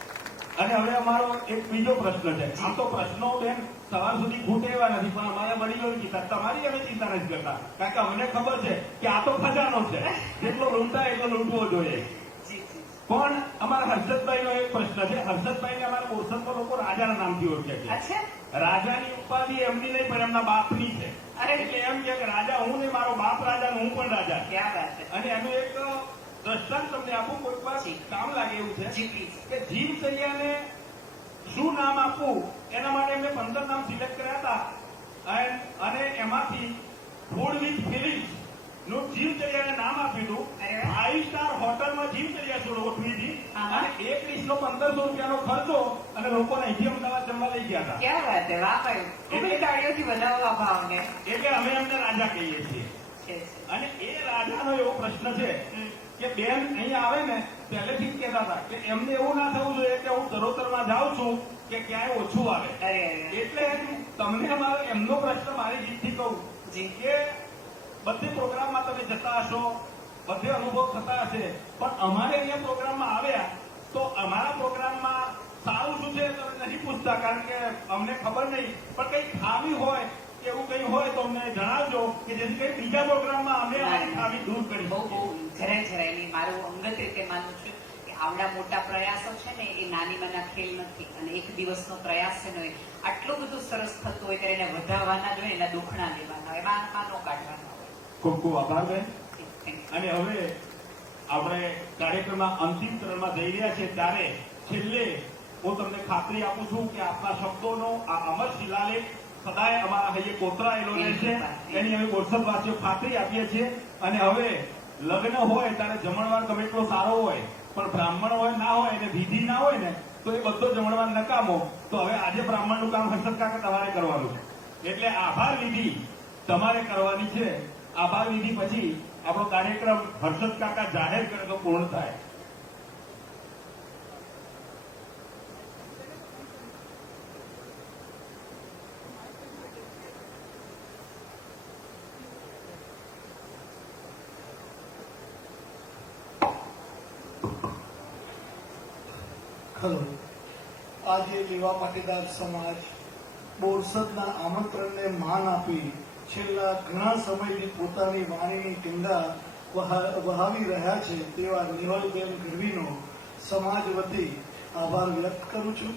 અને હવે અમારો એક બીજો પ્રશ્ન છે. આમ તો પ્રશ્નો બેન સવાર સુધી ખૂટે એવા નથી, પણ અમારા વડીલોની ચિંતા, તમારી અમે ચિંતા નથી કરતા, કારણ કે અમને ખબર છે કે આ તો ખજાનો છે, જેટલો લૂંટાય એટલો લૂંટવો જોઈએ. જી જી. પણ અમારા હર્ષદભાઈનો એક પ્રશ્ન છે. હર્ષદભાઈને અમારા બોરસદમાં લોકો રાજાના નામથી ઓળખે છે. અચ્છા. રાજાની ઉપાધિ એમની નહીં પણ એમના બાપની છે. અરે. એટલે એમ કે રાજા હું નહીં, મારો બાપ રાજા ને હું પણ રાજા. ક્યાં વાત છે. અને એનું એક દ્રષ્ટાંત તમને આપું, કોઈક વાર કામ લાગે એવું છે જી પ્લીઝ. કે જીવચર્યાને શું નામ આપવું એના માટે એમને 15 નામ સિલેક્ટ કર્યા હતા, અને એમાંથી ફૂડ વિથ ફિલિંગ્સ નું જીવચર્યાને નામ આપ્યું હતું. અરે વાહ. 5 સ્ટાર હોટલમાં જીવચર્યા ગોઠવી હતી, હા. અને એક ડીશનો 1500 રૂપિયાનો ખર્ચો, અને લોકોને અહીંથી અમદાવાદ જમવા લઈ ગયા હતા. ક્યાં વાત છે. વાહ ભાઈ. એટલે તાળીઓથી વધાવવા ભાવને એટલે અમે એમને રાજા કહીએ છીએ. છે. અને એ રાજાનો એવો પ્રશ્ન છે કે બેન અહીંયા આવે ને પહેલેથી જ કહેતા હતા કે એમને એવું ના થવું જોઈએ કે હું ચરોતરમાં જાઉં છું કે ક્યાંય ઓછું આવે. અરે એટલે તમને અમારો એમનો પ્રશ્ન મારી જીતથી કહું જી. કે બધી પ્રોગ્રામમાં તમે જતા હશો, બધે અનુભવ થતા હશે, પણ અમારે અહીંયા પ્રોગ્રામમાં આવ્યા તો અમારા પ્રોગ્રામમાં સારું શું છે તમે નથી પૂછતા, કારણ કે અમને ખબર નહીં, પણ કંઈ ખામી હોય કે એવું કંઈ હોય તો અમને જણાવજો કે જેથી કંઈ બીજા પ્રોગ્રામમાં અમે અમારી ખામી દૂર કરી બહુ બહુ શકીએ. જરાય મારું અંગત રીતે માનું છું કે આવડા મોટા પ્રયાસો છે ને એ નાની નાના ખેલ નથી, અને એક દિવસનો પ્રયાસ છે ને આટલું બધું સરસ થતું હોય ત્યારે એને વધારવાના જ હોય, એના દુખણા લેવાના હોય, એમાં નો કાઢવાના હોય. ખૂબ ખૂબ આભાર બેન. Thank you. અને હવે આપણે કાર્યક્રમના અંતિમ ચરણમાં જઈ રહ્યા છીએ, ત્યારે છેલ્લે હું તમને ખાતરી આપું છું કે આપના શબ્દોનો આ અમર શિલાલેખ સદાય અમારા હૈયે કોતરાયેલો રહેશે, એની અમે બોરસદવાસીઓ ખાતરી આપીએ છીએ. અને હવે લગ્ન હોય ત્યારે જમણવાર ગમે એટલો સારો હોય, પણ બ્રાહ્મણ હોય ના હોય અને વિધિ ના હોય ને તો એ બધો જમણવાર નકામો. તો હવે આજે બ્રાહ્મણનું કામ હર્ષદ કાકા તમારે કરવાનું છે, એટલે આભાર વિધિ તમારે કરવાની છે. આભાર વિધિ પછી આપણો કાર્યક્રમ હર્ષદ કાકા જાહેર કરે તો પૂર્ણ થાય. ખરો. આજે લેવા પાટીદાર સમાજ બોરસદના આમંત્રણને માન આપી છેલ્લા ઘણા સમયથી પોતાની વાણીની ટીંગા વહાવી રહ્યા છે તેવા નિહોલબેન ગઢવીનો સમાજ વતી આભાર વ્યક્ત કરું છું.